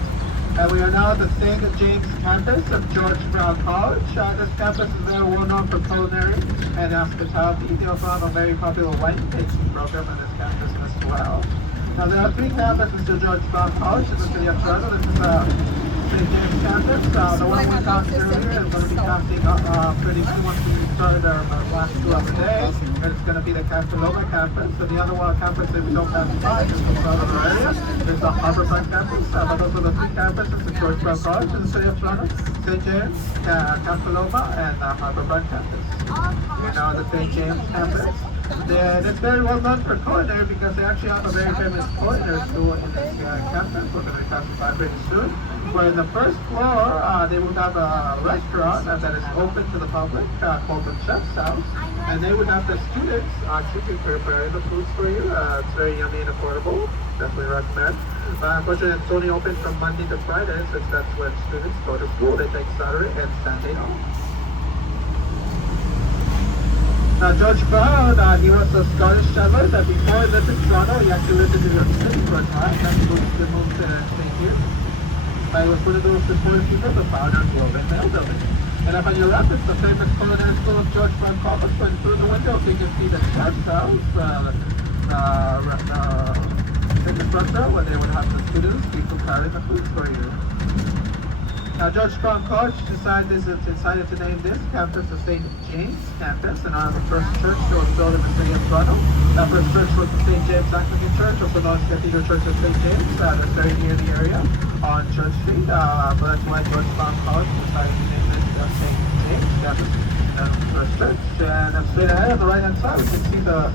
And we are now at the St. James campus of George Brown College. This campus is very well known for culinary and hospitality. They also have a very popular wine tasting program on this campus as well. Now there are three campuses to George Brown College in the city of Toronto. This is St. James campus. The one we talked earlier is going to be passing pretty soon once we started our last school of the day. And it's going to be the Casa Loma campus. So the other one campus that we don't pass by is from Toronto area. There's the Harbourfront campus. But those are the three campuses at George Brown College in the city of Toronto. St. James, Casa Loma, and Harbourfront campus. We're now at the St. James campus. It's very well known for culinary because they actually have a very famous culinary school in this campus. We're going to be passing by pretty soon. Where the first floor, they would have a restaurant that is open to the public called the Chef's House. And they would have the students actually prepare the foods for you. It's very yummy and affordable. Definitely recommend. Unfortunately, it's only open from Monday to Friday since that's when students go to school. They take Saturday and Sunday off. Now, George Brown, he was a Scottish settler that before he lived in Toronto, he actually lived in New York City for a time. Then he moved to St. Here. He was one of those supportive people, the founder of Globe and Mail Building. And up on your left, it's the famous culinary school of George Brown College. Going through the window, you can see the Chef's House in the front row, where they would have the students be preparing the food for you. Now, George Brown College decided to name this campus the St. James Campus, and the first church that was built in the city of Toronto. That first church was the St. James Anglican Church, also known as Cathedral Church of St. James. That's very near the area on Church Street. But that's why George Brown College decided to name it the St. James Campus, first church. And then straight ahead on the right-hand side, we can see the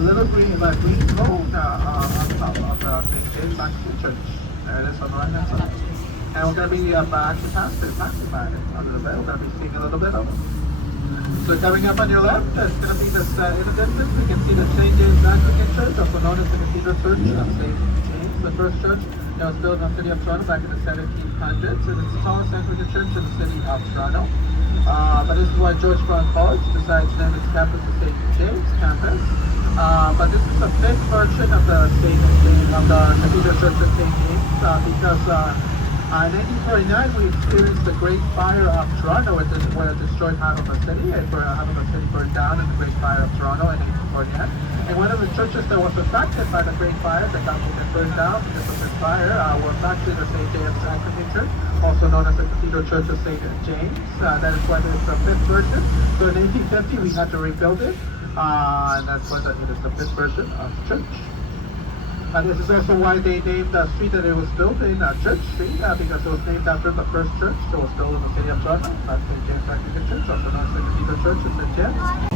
little green zone on top of the St. James Anglican Church. There it is on the right-hand side. And we're going to be actually past it, passing by it under the veil. We're going to be seeing a little bit of it. So coming up on your left, it's going to be this, in the distance, we can see the St. James Anglican Church, also known as the Cathedral Church of St. James, the first church that was built in the city of Toronto back in the 1700s. And it's the tallest Anglican church in the city of Toronto. But this is why George Brown College decided to name its campus the St. James Campus. But this is a fifth version of the Cathedral Church of St. James because in 1949 we experienced the Great Fire of Toronto, where it destroyed half of the city, and half of the city burned down in the Great Fire of Toronto in 1849. And one of the churches that was affected by the Great Fire, that got burned down because of this fire, was actually the St. James Anglican Church, also known as the Cathedral Church of St. James. That is why it's the fifth version. So in 1850 we had to rebuild it, and that's why it is the fifth version of the church. This is also why they named the street that it was built in Church Street, because it was named after the first church that was built in the city of Toronto, St. James Anglican Church, also known as the Cathedral Church of St. James.